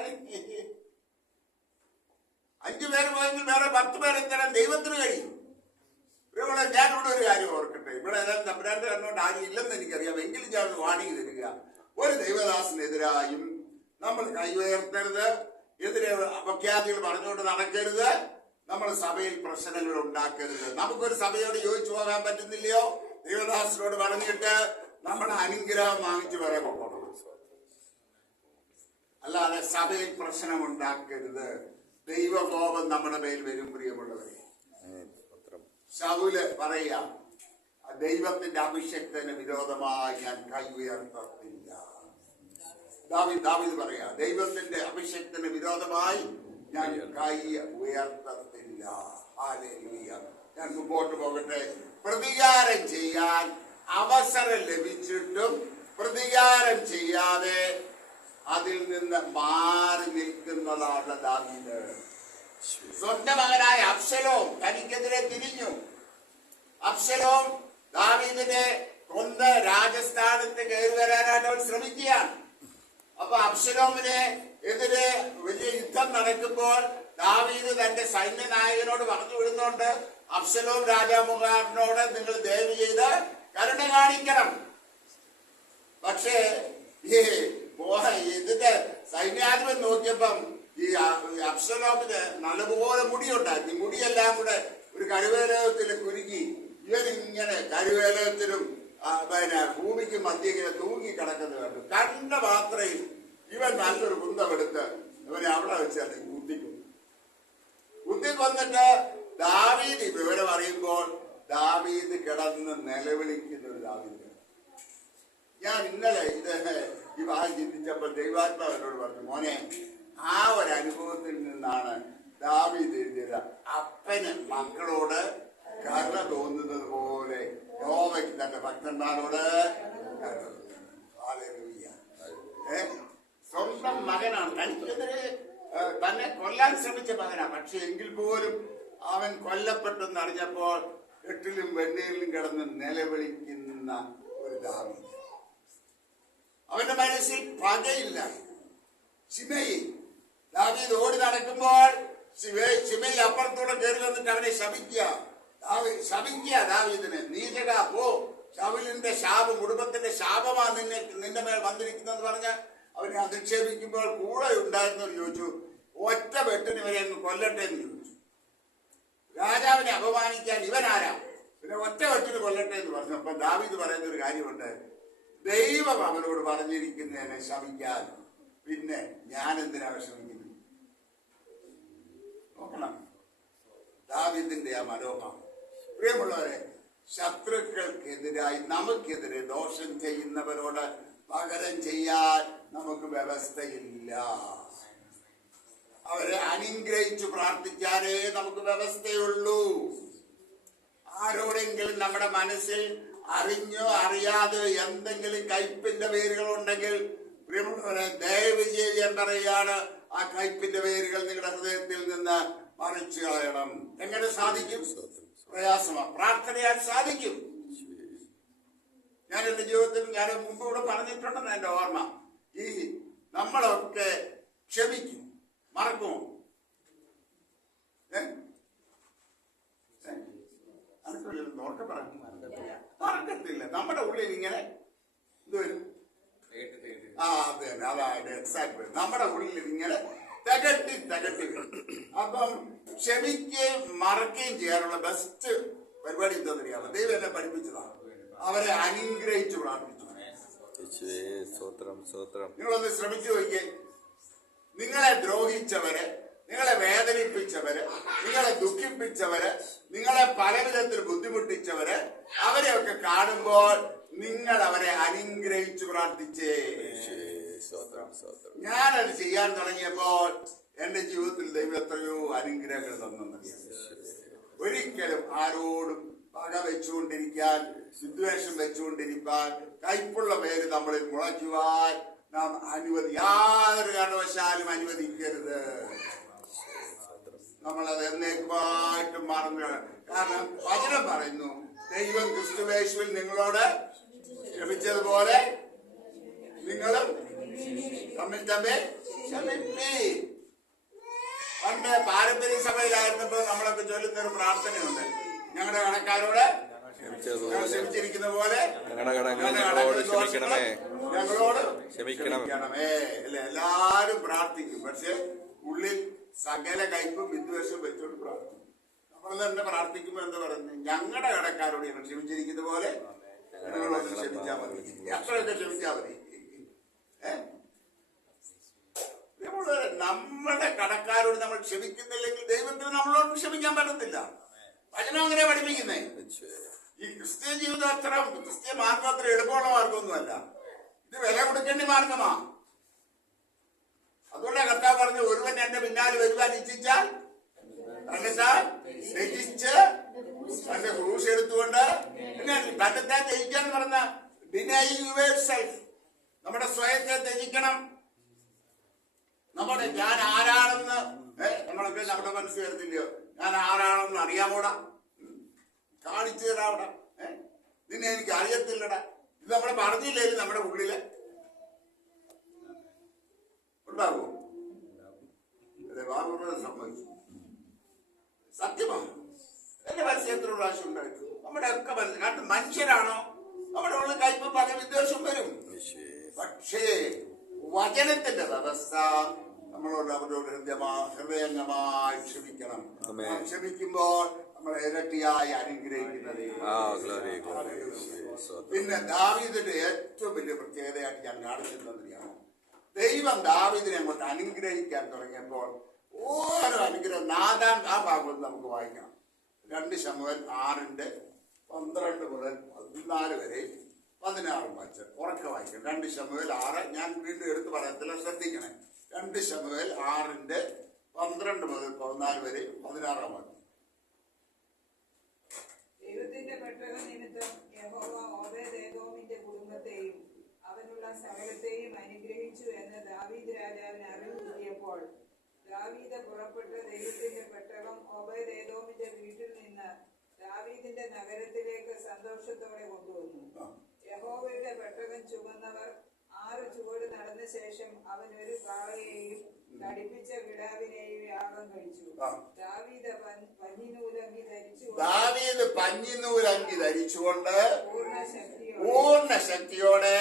5 പേര് പോയെങ്കിൽ വേറെ 10 പേരെ തരാൻ ദൈവത്തിന് കഴിയും. ഇവിടെ ഞാനിവിടെ ഒരു കാര്യം ഓർക്കട്ടെ, ഇവിടെ ഏതായാലും തമ്പുരാന്റെ കണ്ണോട്ട് ആരും ഇല്ലെന്ന് എനിക്കറിയാം, എങ്കിലും ഞാൻ വാണിംഗ് തരിക. ഒരു ദൈവദാസനെതിരായും നമ്മൾ കൈ ഉയർത്തരുത്, എതിരെ അപഖ്യാതികൾ പറഞ്ഞുകൊണ്ട് നടക്കരുത്, നമ്മൾ സഭയിൽ പ്രശ്നങ്ങൾ ഉണ്ടാക്കരുത്. നമുക്കൊരു സഭയോട് യോജിച്ചു പോകാൻ പറ്റുന്നില്ലയോ, ദൈവദാസനോട് പറഞ്ഞിട്ട് നമ്മൾ അനുഗ്രഹം വാങ്ങിച്ചു വരെ പോകണം. അല്ലാതെ സഭയിൽ പ്രശ്നം ഉണ്ടാക്കരുത്. ദൈവകോപം നമ്മുടെ മേൽ വരും. പ്രിയമുള്ളവരെ, ശൗല് പറയാം, ദൈവത്തിന്റെ അഭിഷേകത്തിന് വിരോധമായി ഞാൻ കൈ ഉയർത്തത്തില്ല. ദാവീദ് പറയാ, ദൈവത്തിന്റെ അഭിഷേകത്തിന് വിരോധമായി ഞാൻ കൈ ഉയർത്തത്തില്ല. ഹല്ലേലൂയ. ഞാൻ മുമ്പോട്ട് പോകട്ടെ. പ്രതികാരം ചെയ്യാൻ അവസരം ലഭിച്ചിട്ടും പ്രതികാരം ചെയ്യാതെ അതിൽ നിന്ന് മാറി നിൽക്കുന്നതാണ് ദാവീദ്. സ്വന്തം മകനായ അബ്ശലോം തനിക്കെതിരെ തിരിഞ്ഞു. അബ്ശലോം ദാവീദിനെ കൊന്ന് രാജസ്ഥാനത്ത് കയറി വരാനായിട്ട് അവൻ ശ്രമിക്കുകയാണ്. അപ്പൊ അബ്ശലോമിനെ എതിരെ വലിയ യുദ്ധം നടക്കുമ്പോൾ ദാവീദ് തന്റെ സൈന്യനായകനോട് പറഞ്ഞു വിടുന്നുണ്ട്, അബ്ശലോം രാജാമുഖാരനോട് നിങ്ങൾ ദയവ് ചെയ്ത് കരുണ കാണിക്കണം. പക്ഷേ ഇതിന്റെ സൈന്യാധിപൻ നോക്കിയപ്പം ഈ അബ്ശലോമിന് നല്ലപോലെ മുടിയുണ്ടായിരുന്നു. മുടിയെല്ലാം കൂടെ ഒരു കരുവേലകത്തിൽ കുരുക്കി ഇവനിങ്ങനെ കരുവേലകത്തിലും ഭൂമിക്ക് മധ്യ ഇങ്ങനെ തൂങ്ങി കിടക്കുന്നത് കണ്ടു. കണ്ട മാത്രയിൽ ഇവൻ നല്ലൊരു കുന്തമെടുത്ത് ഇവനെ അവിടെ വെച്ച് അത് കുത്തിക്കൊന്നിട്ട് ദാവീദ് വിവരം അറിയുമ്പോൾ ദാവീദ് കിടന്ന് നിലവിളിക്കുന്ന ഒരു ദാവീദ്. ഞാൻ ഇന്നലെ ഈ ഭാഗം ചിന്തിച്ചപ്പോൾ ദൈവാത്മാവിനോട് പറഞ്ഞു, മോനെ, ആ ഒരു അനുഭവത്തിൽ നിന്നാണ് ദാവീദ് എഴുതിയത്, അപ്പന് മക്കളോട് കരുണ തോന്നുന്നത് പോലെ യഹോവയ്ക്ക് തന്റെ ഭക്തന്മാരോട് സ്വന്തം മകനാണ്, തനിക്കെതിരെ തന്നെ കൊല്ലാൻ ശ്രമിച്ച മകനാണ്. പക്ഷെ എങ്കിൽ പോലും അവൻ കൊല്ലപ്പെട്ടെന്ന് അറിഞ്ഞപ്പോൾ എട്ടിലും വെണ്ണീരിലും കിടന്ന് നിലവിളിക്കുന്ന ഒരു ദാവീദ്. അവന്റെ മനസ്സിൽ പകയില്ല. ശിമെയി ദാവീദ് ഓടി നടക്കുമ്പോൾ ശിമെയി അപ്പുറത്തൂടെ കയറി വന്നിട്ട് അവനെ ശപിക്കുക ദാവീദിനെ, നീചക പോ, ശൗലിന്റെ ശാപം, കുടുംബത്തിന്റെ ശാപമാ നിന്റെ മേൽ വന്നിരിക്കുന്നെന്ന് പറഞ്ഞ് അവനെ അധിക്ഷേപിക്കുമ്പോൾ കൂടെ ഉണ്ടായിരുന്നവർ ചോദിച്ചു, ഒറ്റ വെട്ടിന് ഇവരെ അങ്ങ് കൊല്ലട്ടെ എന്ന് ചോദിച്ചു. രാജാവിനെ അപമാനിക്കാൻ ഇവനാരാ, പിന്നെ ഒറ്റ വെട്ടിന് കൊല്ലട്ടെ എന്ന് പറഞ്ഞു. അപ്പൊ ദാവീദ് പറയുന്ന ഒരു കാര്യമുണ്ട്, ദൈവം അവനോട് പറഞ്ഞിരിക്കുന്നതിനെ ശമിക്കാൻ പിന്നെ ഞാൻ എന്തിനാ വിഷമിക്കുന്നു? നോക്കണം ദാവീദിന്റെ ആ മനോഭാവം. പ്രിയമുള്ളവരെ, ശത്രുക്കൾക്കെതിരായി നമുക്കെതിരെ ദോഷം ചെയ്യുന്നവരോട് പകരം ചെയ്യാൻ നമുക്ക് വ്യവസ്ഥയില്ല. അവരെ അനുഗ്രഹിച്ചു പ്രാർത്ഥിക്കാനേ നമുക്ക് വ്യവസ്ഥയുള്ളൂ. ആരോടെങ്കിലും നമ്മുടെ മനസ്സിൽ അറിഞ്ഞോ അറിയാതെ എന്തെങ്കിലും കയ്പിന്റെ വേരുകൾ ഉണ്ടെങ്കിൽ പ്രിയമുള്ളവരെ, ദയവ് ചെയ്ത് ഞാൻ പറയുകയാണ്, ആ കയ്പിന്റെ വേരുകൾ നിങ്ങളുടെ ഹൃദയത്തിൽ നിന്ന് മറിച്ചു കളയണം. എങ്ങനെ സാധിക്കും? പ്രയാസമാണ്. പ്രാർത്ഥനയാൽ സാധിക്കും. ഞാൻ എന്റെ ജീവിതത്തിൽ ഞാൻ മുമ്പ് ഇവിടെ പറഞ്ഞിട്ടുണ്ടെന്ന് എന്റെ ഓർമ്മ. ഈ നമ്മളൊക്കെ ക്ഷമിക്കും, മറക്കുമോ? മറക്കത്തില്ല. നമ്മുടെ ഉള്ളിൽ ഇങ്ങനെ ഇത് വരും. അത് തന്നെ, അതാണ് എക്സാക്ട്. നമ്മുടെ ഉള്ളിൽ ഇങ്ങനെ തകട്ടി വരും. അപ്പം ക്ഷമിക്കുകയും മറക്കുകയും ചെയ്യാനുള്ള ബെസ്റ്റ് പരിപാടി എന്താണെന്ന് അറിയാമോ? ദൈവം എന്നെ പഠിപ്പിച്ചതാണ്. അവരെ അനുഗ്രഹിച്ചു പ്രാർത്ഥിച്ചു. നിങ്ങളൊന്ന് ശ്രമിച്ചു നോക്കിയേ. നിങ്ങളെ ദ്രോഹിച്ചവര്, നിങ്ങളെ വേദനിപ്പിച്ചവര്, നിങ്ങളെ ദുഃഖിപ്പിച്ചവര്, നിങ്ങളെ പല വിധത്തിൽ ബുദ്ധിമുട്ടിച്ചവര്, അവരെയൊക്കെ കാണുമ്പോൾ നിങ്ങൾ അവരെ അനുഗ്രഹിച്ചു പ്രാർത്ഥിച്ചേ. ഞാനത് ചെയ്യാൻ തുടങ്ങിയപ്പോൾ എന്റെ ജീവിതത്തിൽ ദൈവം എത്രയോ അനുഗ്രഹങ്ങൾ തന്നെന്നറിയാം. ഒരിക്കലും ആരോടും പക വെച്ചുകൊണ്ടിരിക്കാൻ, വിദ്വേഷം വെച്ചുകൊണ്ടിരിക്കാൻ, കയ്പുള്ള പേര് നമ്മളിൽ മുളയ്ക്കുവാൻ നാം യാതൊരു കാരണവശാലും അനുവദിക്കരുത്. നമ്മളത് എന്നേക്കുമായിട്ടും മറന്നു. കാരണം വചനം പറയുന്നു, ദൈവം ക്രിസ്തുവേശുവിൽ നിങ്ങളോട് ക്ഷമിച്ചതുപോലെ നിങ്ങളും തമ്മിൽ ക്ഷമിപ്പീൻ. പണ്ട് പാരമ്പര്യ സഭയിലായിരുന്നപ്പോ നമ്മളൊക്കെ ചൊല്ലുന്നൊരു പ്രാർത്ഥനയുണ്ട്, ഞങ്ങളുടെ കടക്കാരോട് ക്ഷമിച്ചിരിക്കുന്ന പോലെ ഞങ്ങളുടെ കടങ്ങളോട് ക്ഷമിക്കണമേ, ഞങ്ങളോട് ക്ഷമിക്കണം. അല്ലെ, എല്ലാരും പ്രാർത്ഥിക്കും. പക്ഷെ ഉള്ളിൽ സകല കയ്പും വിദ്വേഷവും വെച്ചോണ്ട് പ്രാർത്ഥിക്കും. നമ്മൾ തന്നെ പ്രാർത്ഥിക്കുമ്പോ എന്താ പറയുന്നത്? ഞങ്ങളുടെ കടക്കാരോട് ഞങ്ങൾ ക്ഷമിച്ചിരിക്കുന്ന പോലെ ഞങ്ങളോട് ക്ഷമിച്ചാൽ മതി. അത്രയൊക്കെ ക്ഷമിച്ചാൽ മതി. നമ്മുടെ കടക്കാരോട് നമ്മൾ ക്ഷമിക്കുന്നില്ലെങ്കിൽ ദൈവത്തിന് നമ്മളോട് ക്ഷമിക്കാൻ പറ്റത്തില്ല. വചനം അങ്ങനെ പഠിപ്പിക്കുന്നേ. ഈ ക്രിസ്ത്യൻ ജീവിതം അത്ര, ക്രിസ്ത്യൻ മാർഗം അത്ര എളുപ്പമുള്ള മാർഗമൊന്നുമല്ല. ഇത് വില കൊടുക്കേണ്ട മാർഗമാ. അതുകൊണ്ടാണ് കർത്താവ് പറഞ്ഞു, ഒരുവൻ എന്റെ പിന്നാലെ വരുവാൻ ഇച്ഛിച്ചാൽ തന്നെത്താൻ രചിച്ച് തന്റെ ക്രൂശ് എടുത്തുകൊണ്ട് തന്നെത്താൻ ജയിക്കാൻ പറഞ്ഞ ഡിനൈയിങ് യുവർസെൽഫ്, നമ്മുടെ സ്വയത്തെ ത്യജിക്കണം. നമ്മുടെ ഞാൻ ആരാണെന്ന് നമ്മളൊക്കെ നമ്മുടെ മനസ്സിൽ വരുന്നില്ലയോ? ഞാൻ ആരാണെന്ന് അറിയാമോടാ? കാണിച്ചു തരാവിടെ. നിന്നെ എനിക്ക് അറിയത്തില്ലടാ. ഇത് നമ്മളെ പറഞ്ഞില്ലേലും നമ്മുടെ ഉള്ളില് ഉണ്ടാകുമോ? അതെ, ബാബുവിനോട് സമ്മതിച്ചു. സത്യമാണ്. എന്റെ മനസ്സിൽ എത്ര പ്രാവശ്യം ഉണ്ടായിട്ടു? നമ്മുടെ ഒക്കെ മനസ്സിൽ. കാരണം മനുഷ്യരാണോ? നമ്മുടെ ഉള്ളിൽ കയ്പ് പല വിദ്വേഷം വരും. പക്ഷേ വചനത്തിന്റെ വ്യവസ്ഥ നമ്മളോട് അവരോട് ഹൃദയംഗമായി ക്ഷമിക്കണം. ക്ഷമിക്കുമ്പോൾ നമ്മൾ ഇരട്ടിയായി അനുഗ്രഹിക്കുന്നത്. പിന്നെ ദാവീദിന്റെ ഏറ്റവും വലിയ പ്രത്യേകതയായിട്ട് ഞാൻ കാണിച്ചിരുന്നതിനാണ്, ദൈവം ദാവീദിനെ അങ്ങോട്ട് അനുഗ്രഹിക്കാൻ തുടങ്ങിയപ്പോൾ ഓരോ അനുഗ്രഹം നാദാൻ ആ ഭാഗത്ത് നമുക്ക് വായിക്കണം. 2 ശമൂവേൽ 6:12 മുതൽ 14 വരെ 16 വായിച്ച് ഉറക്കെ വായിക്കണം. 2 ശമൂവേൽ 6, ഞാൻ വീണ്ടും എടുത്ത് പറയത്തില്ല, ശ്രദ്ധിക്കണേ. 2 ശമൂവേൽ 6:12 മുതൽ 14 വരെ 16 വാക്യം. ദൈവത്തിന്റെ പെട്ടകം നിമിത്തം യഹോവ ഓബേദ്ഏദോമിന്റെ കുടുംബത്തെയും അവനുള്ള സകലത്തെയും അനുഗ്രഹിച്ചു എന്ന് ദാവീദ് രാജാവിന് അറിവ് കിട്ടിയപ്പോൾ ദാവീദ് പുറപ്പെട്ട് ദൈവത്തിന്റെ പെട്ടകം ഓബേദ്ഏദോമിന്റെ വീട്ടിൽ നിന്ന് ദാവീദിന്റെ നഗരത്തിലേക്ക് സന്തോഷത്തോടെ കൊണ്ടുവന്നു. യഹോവയുടെ പെട്ടകം ചുമന്നവർ 6 ചുവട് നടന്ന ശേഷം അവൻ ഒരു കാളയെയും ഘടിപ്പിച്ച കിടാവിനെയും യാഗം കഴിച്ചു. ദാവീദ് പഞ്ഞിനൂലങ്കി ധരിച്ചുകൊണ്ട് പൂർണ്ണ ശക്തിയോടെ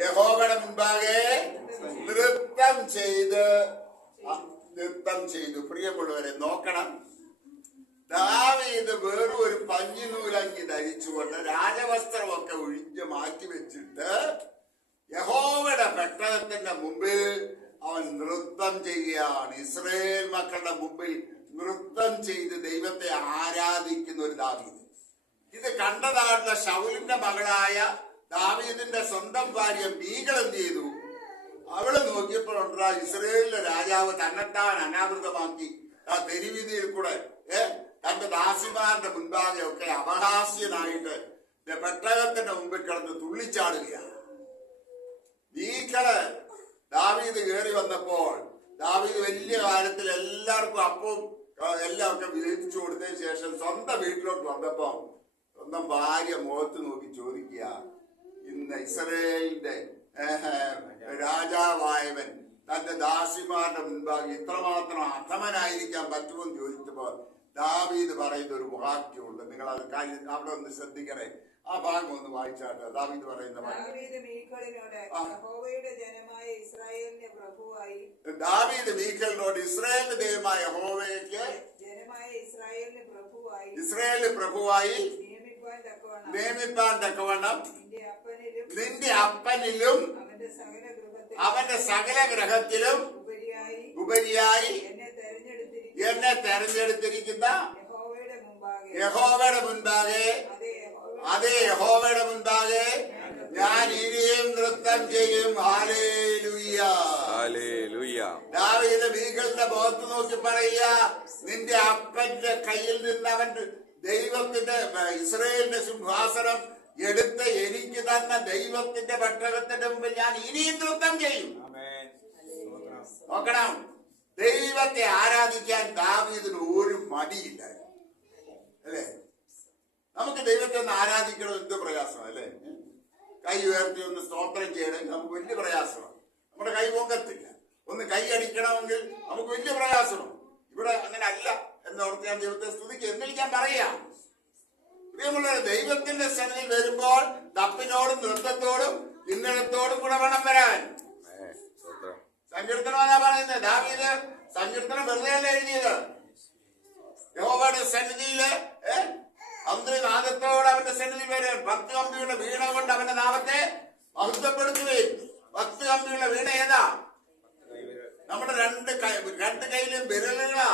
യഹോവയുടെ മുൻപാകെ നൃത്തം ചെയ്തു. പ്രിയമുള്ളവരെ നോക്കണം, ദാവീദ് വേറെ ഒരു പഞ്ഞിനൂലങ്കി ധരിച്ചുകൊണ്ട് രാജവസ്ത്രമൊക്കെ ഒഴിഞ്ഞ് മാറ്റി വെച്ചിട്ട് യഹോവയുടെ പെട്ടകത്തിന്റെ മുമ്പിൽ അവൻ നൃത്തം ചെയ്യുകയാണ്. ഇസ്രായേൽ മക്കളുടെ മുമ്പിൽ നൃത്തം ചെയ്ത് ദൈവത്തെ ആരാധിക്കുന്ന ഒരു ദാവീദ്. ഇത് കണ്ടതായിട്ടുള്ള ശൗലിന്റെ മകളായ ദാവീദിന്റെ സ്വന്തം ഭാര്യ മീകൾ എന്ത് ചെയ്തു? അവള് നോക്കിയപ്പോഴുണ്ടാ ഇസ്രായേലിലെ രാജാവ് തന്നെത്താൻ അനാവൃതമാക്കി ആ തെരുവീതിയിൽ കൂടെ തന്റെ ദാസിമാരുടെ മുൻപാകെ ഒക്കെ അപഹാസ്യനായിട്ട് പെട്ടകത്തിന്റെ മുമ്പിൽ കിടന്ന് തുള്ളിച്ചാടുകയാണ്. മീക്കള് ദാവീദ് കയറി വന്നപ്പോൾ ദാവീദ് വലിയ കാര്യത്തിൽ എല്ലാവർക്കും അപ്പവും എല്ലാം ഒക്കെ വിധിച്ചു കൊടുത്തതിന് ശേഷം സ്വന്തം വീട്ടിലോട്ട് വന്നപ്പോ സ്വന്തം ഭാര്യ മുഖത്ത് നോക്കി ചോദിക്കുക, ഇന്ന് ഇസ്രായേലിന്റെ രാജാവായവൻ തന്റെ ദാസിമാരുടെ മുൻപാകെ ഇത്രമാത്രം അധമനായിരിക്കാൻ പറ്റുമെന്ന് ചോദിച്ചപ്പോ ദാവീദ് പറയുന്ന ഒരു വാക്യമുണ്ട്. നിങ്ങൾ അത് അവിടെ ഒന്ന് ശ്രദ്ധിക്കണേ. ആ ഭാഗം ഒന്ന് വായിച്ചാട്ടെ. ദാവീദ് പറയുന്ന ദാവീദ് മീഖലിനോട് ഇസ്രായേലിന്റെ ദൈവമായ യഹോവയ്ക്ക് ഇസ്രായേലിന് പ്രഭുവായി നിയമിപ്പാൻ തക്കവണ്ണം നിന്റെ അപ്പനിലും അവന്റെ സകല ഗ്രഹത്തിലും ഉപരിയായി എന്നെ തെരഞ്ഞെടുത്തിരിക്കുന്ന യഹോവയുടെ മുൻപാകെ അതേ യഹോവയുടെ മുൻപാകെ ഞാൻ ഇനിയും നൃത്തം ചെയ്യും. ഹല്ലേലൂയ. ദാവീദ് മീഖലിന്റെ മുഖത്ത് നോക്കി പറയുക, നിന്റെ അപ്പന്റെ കയ്യിൽ നിന്ന് അവൻ ദൈവത്തിന്റെ ഇസ്രായേലിന്റെ സിംഹാസനം എടുത്ത് എനിക്ക് തന്ന ദൈവത്തിന്റെ പെട്ടകത്തിന്റെ മുമ്പിൽ ഞാൻ ഇനിയും നൃത്തം ചെയ്യും. നോക്കണം, ദൈവത്തെ ആരാധിക്കാൻ ദാവീദിന് ഒരു മടിയില്ല, അല്ലേ? നമുക്ക് ദൈവത്തെ ഒന്ന് ആരാധിക്കണം എന്ത് പ്രയാസം, അല്ലേ? കൈ ഉയർത്തി ഒന്ന് സ്തോത്രം ചെയ്യണമെങ്കിൽ നമുക്ക് വലിയ പ്രയാസമാണ്. നമ്മുടെ കൈ പൊങ്ങത്തില്ല. ഒന്ന് കൈ അടിക്കണമെങ്കിൽ നമുക്ക് വലിയ പ്രയാസമാണ്. ഇവിടെ അങ്ങനെ അല്ല എന്നോർത്ത് ഞാൻ ദൈവത്തെ സ്തുതിക്ക് എന്നിൽ ഞാൻ പറയാം. പ്രിയമുള്ളവരെ, ദൈവത്തിന്റെ സന്നിധിയിൽ വരുമ്പോൾ തപ്പിനോടും നൃത്തത്തോടും ഇന്നലത്തോടും കൂടെ വേണം വരാൻ. സങ്കീർത്തനമാ പറയുന്നത്. ദാവീദ് സങ്കീർത്തനം വെറുതെ അല്ല എഴുതിയത്. യഹോവയുടെ സന്നിധിയില് അന്തനാദത്തോടെ അവന്റെ സന്നിധിയിൽ വരാൻ 10 കമ്പിയുള്ള വീണ കൊണ്ട് അവന്റെ നാമത്തെ മഹത്വപ്പെടുത്തുകയും. 10 കമ്പിയുള്ള വീണ ഏതാ? നമ്മുടെ രണ്ട് കൈയിലും വിരലുകളാ.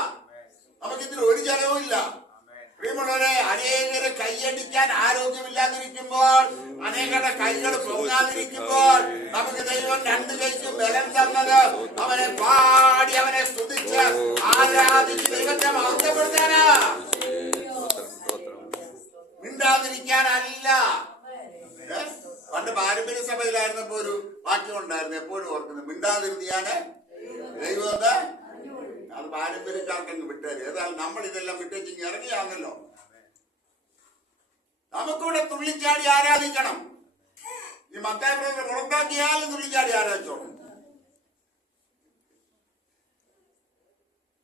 നമുക്കിതിന് ഒരു ചെലവും ഇല്ല. പ്രിയമുള്ളവരെ, അനേകരെ കൈയടിക്കാൻ ആരോഗ്യമില്ലാതിരിക്കുമ്പോൾ, അനേകരുടെ കൈകൾ പൊങ്ങാതിരിക്കുമ്പോൾ നമുക്ക് ദൈവം 2 കൈക്കും ബലം തന്നത് അവനെ പാടി അവനെ സ്തുതിച്ച് ആരാധിച്ച് ദൈവത്തെ മഹത്വപ്പെടുത്താനാ, മിണ്ടാതിരിക്കാനല്ല. പണ്ട് പാരമ്പര്യ സഭയിലായിരുന്നപ്പോ ഒരു വാക്യം ഉണ്ടായിരുന്നു, എപ്പോഴും ഓർക്കുന്നത്, മിണ്ടാതിരുത്തിയാണ് ദൈവത്തെ. അത് പാരമ്പര്യക്കാർക്കങ്ങ് വിട്ടേര്. ഏതായാലും നമ്മൾ ഇതെല്ലാം വിട്ടേച്ച് ഇറങ്ങിയാണല്ലോ. നമുക്കിവിടെ തുള്ളിച്ചാടി ആരാധിക്കണം. ഈ മത്തായി പുറത്താക്കിയാലും തുള്ളിച്ചാടി ആരാധിച്ചോണം.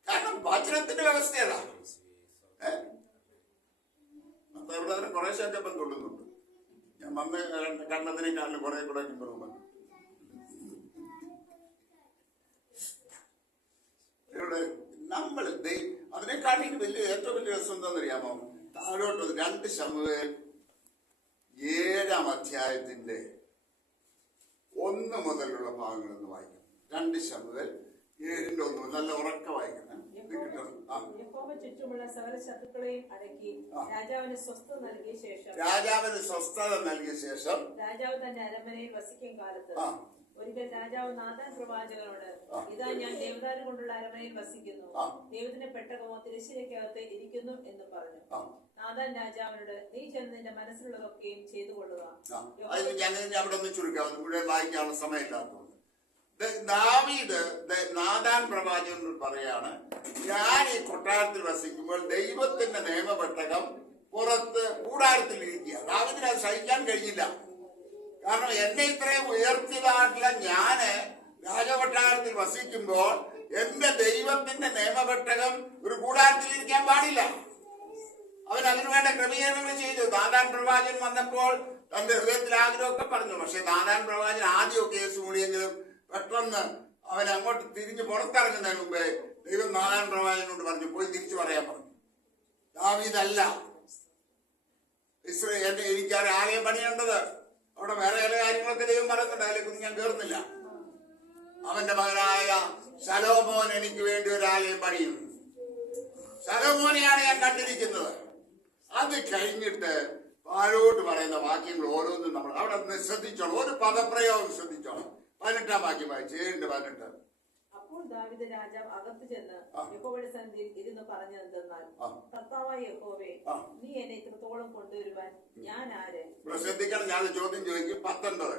കാരണം വചനത്തിന്റെ വ്യവസ്ഥ ഏതാ? മത്തായി കുറേശ്ശൊക്കെ ഇപ്പം തുള്ളുന്നുണ്ട്. ഞാൻ വന്ന് കണ്ടതിനേക്കാളും കുറെ കൂടെ ഇമ്പ്രൂവ്മെന്റ്. നമ്മൾ അതിനെക്കാട്ടിൽ വലിയ ഏറ്റവും വലിയ രസം എന്താണെന്നറിയാമോ? താഴോട്ട് 2 ശമൂവേൽ 7-ാം അധ്യായത്തിന്റെ 1 മുതലുള്ള ഭാഗങ്ങളൊന്ന് വായിക്കണം. 2 ശമൂവേൽ 7-ന്റെ 1 നല്ല ഉറക്ക വായിക്കണം. യഹോവ ചുറ്റുമുള്ള സകല ശത്രുക്കളെയും അടക്കി രാജാവിന് സ്വസ്ഥത നൽകിയ ശേഷം രാജാവ് തന്റെ അരമനയിൽ വസിക്കും കാലത്ത് ഒരിക്കൽ രാജാവ് നാഥാൻ പ്രവാചകനോട്, ഇതാ ഞാൻ ദേവദാരു കൊണ്ടുള്ള അരമനയിൽ വസിക്കുന്നു, ദൈവത്തിന്റെ പെട്ടകമോ തിരശ്ശീലയ്ക്കകത്ത് ഇരിക്കുന്നു എന്ന് പറഞ്ഞു. നാഥാൻ രാജാവിനോട്, നീ ചെന്ന് നിന്റെ മനസ്സിലുള്ളതൊക്കെയും ചെയ്തു കൊള്ളുക. അവിടെ ഒന്ന് ചുരുക്കാം, മുഴുവൻ വായിക്കാനുള്ള സമയമില്ലാത്തതുകൊണ്ട്. ദാവീദ് നാഥാൻ പ്രവാചകനോട് പറയാണ്, ഞാൻ ഈ കൊട്ടാരത്തിൽ വസിക്കുമ്പോൾ ദൈവത്തിന്റെ നിയമപെട്ടകം പുറത്ത് കൂടാരത്തിൽ ഇരിക്കുക. ദാവീദിന് അത് സഹിക്കാൻ കഴിഞ്ഞില്ല. കാരണം എന്നെ ഇത്രയും ഉയർത്തിയതായിട്ടുള്ള ഞാന് രാജകൊട്ടാരത്തിൽ വസിക്കുമ്പോൾ എന്റെ ദൈവത്തിന്റെ നിയമപെട്ടകം ഒരു കൂടാരത്തിൽ ഇരിക്കാൻ പാടില്ല. അവൻ അതിനുവേണ്ട ക്രമീകരണങ്ങൾ ചെയ്തു. നാഥാൻ പ്രവാചകൻ വന്നപ്പോൾ തന്റെ ഹൃദയത്തിൽ ആഗ്രഹമൊക്കെ പറഞ്ഞു. പക്ഷെ നാഥാൻ പ്രവാചകൻ ആദ്യമൊക്കെ കേസ് മൂടിയെങ്കിലും പെട്ടെന്ന് അവൻ അങ്ങോട്ട് തിരിഞ്ഞ് പുറത്തിറങ്ങുന്നതിന് മുമ്പേ ദൈവം നാഥാൻ പ്രവാചകനോട് പറഞ്ഞു, പോയി തിരിച്ചു പറയാൻ പറഞ്ഞു. ദാവീദല്ല, എനിക്കാരെ ആലയം പണിയേണ്ടത്. അവിടെ വേറെ ചില കാര്യങ്ങളൊക്കെ ദൈവം പറയുന്നുണ്ട്, അതിലേക്കൊന്നും ഞാൻ കേറുന്നില്ല. അവന്റെ മകനായ ശലോമോൻ എനിക്ക് വേണ്ടി ഒരു ആലയം പണിയും. ശലോമോനെയാണ് ഞാൻ കണ്ടിരിക്കുന്നത്. അത് കഴിഞ്ഞിട്ട് താഴോട്ട് പറയുന്ന വാക്യങ്ങൾ ഓരോന്നും നമ്മൾ അവിടെ ശ്രദ്ധിച്ചോളൂ. ഒരു പദപ്രയോഗം ശ്രദ്ധിച്ചോളൂ. 18-ാം വാക്യം വായിച്ചു. 7-18. അപ്പോൾ ദാവീദ് രാജാവ് അകത്ത് ചെന്ന് യഹോവയുടെ സന്നിധിയിൽ ഇരുന്ന് പറഞ്ഞതെന്നാൽ, കർത്താവായ യഹോവേ, നീ എന്നെ ഇത്രത്തോളം കൊണ്ടുവരുവാൻ ഞാൻ ആര്? ശ്രദ്ധിക്കണം, ഞാൻ ചോദ്യം ചോദിക്കും. 19.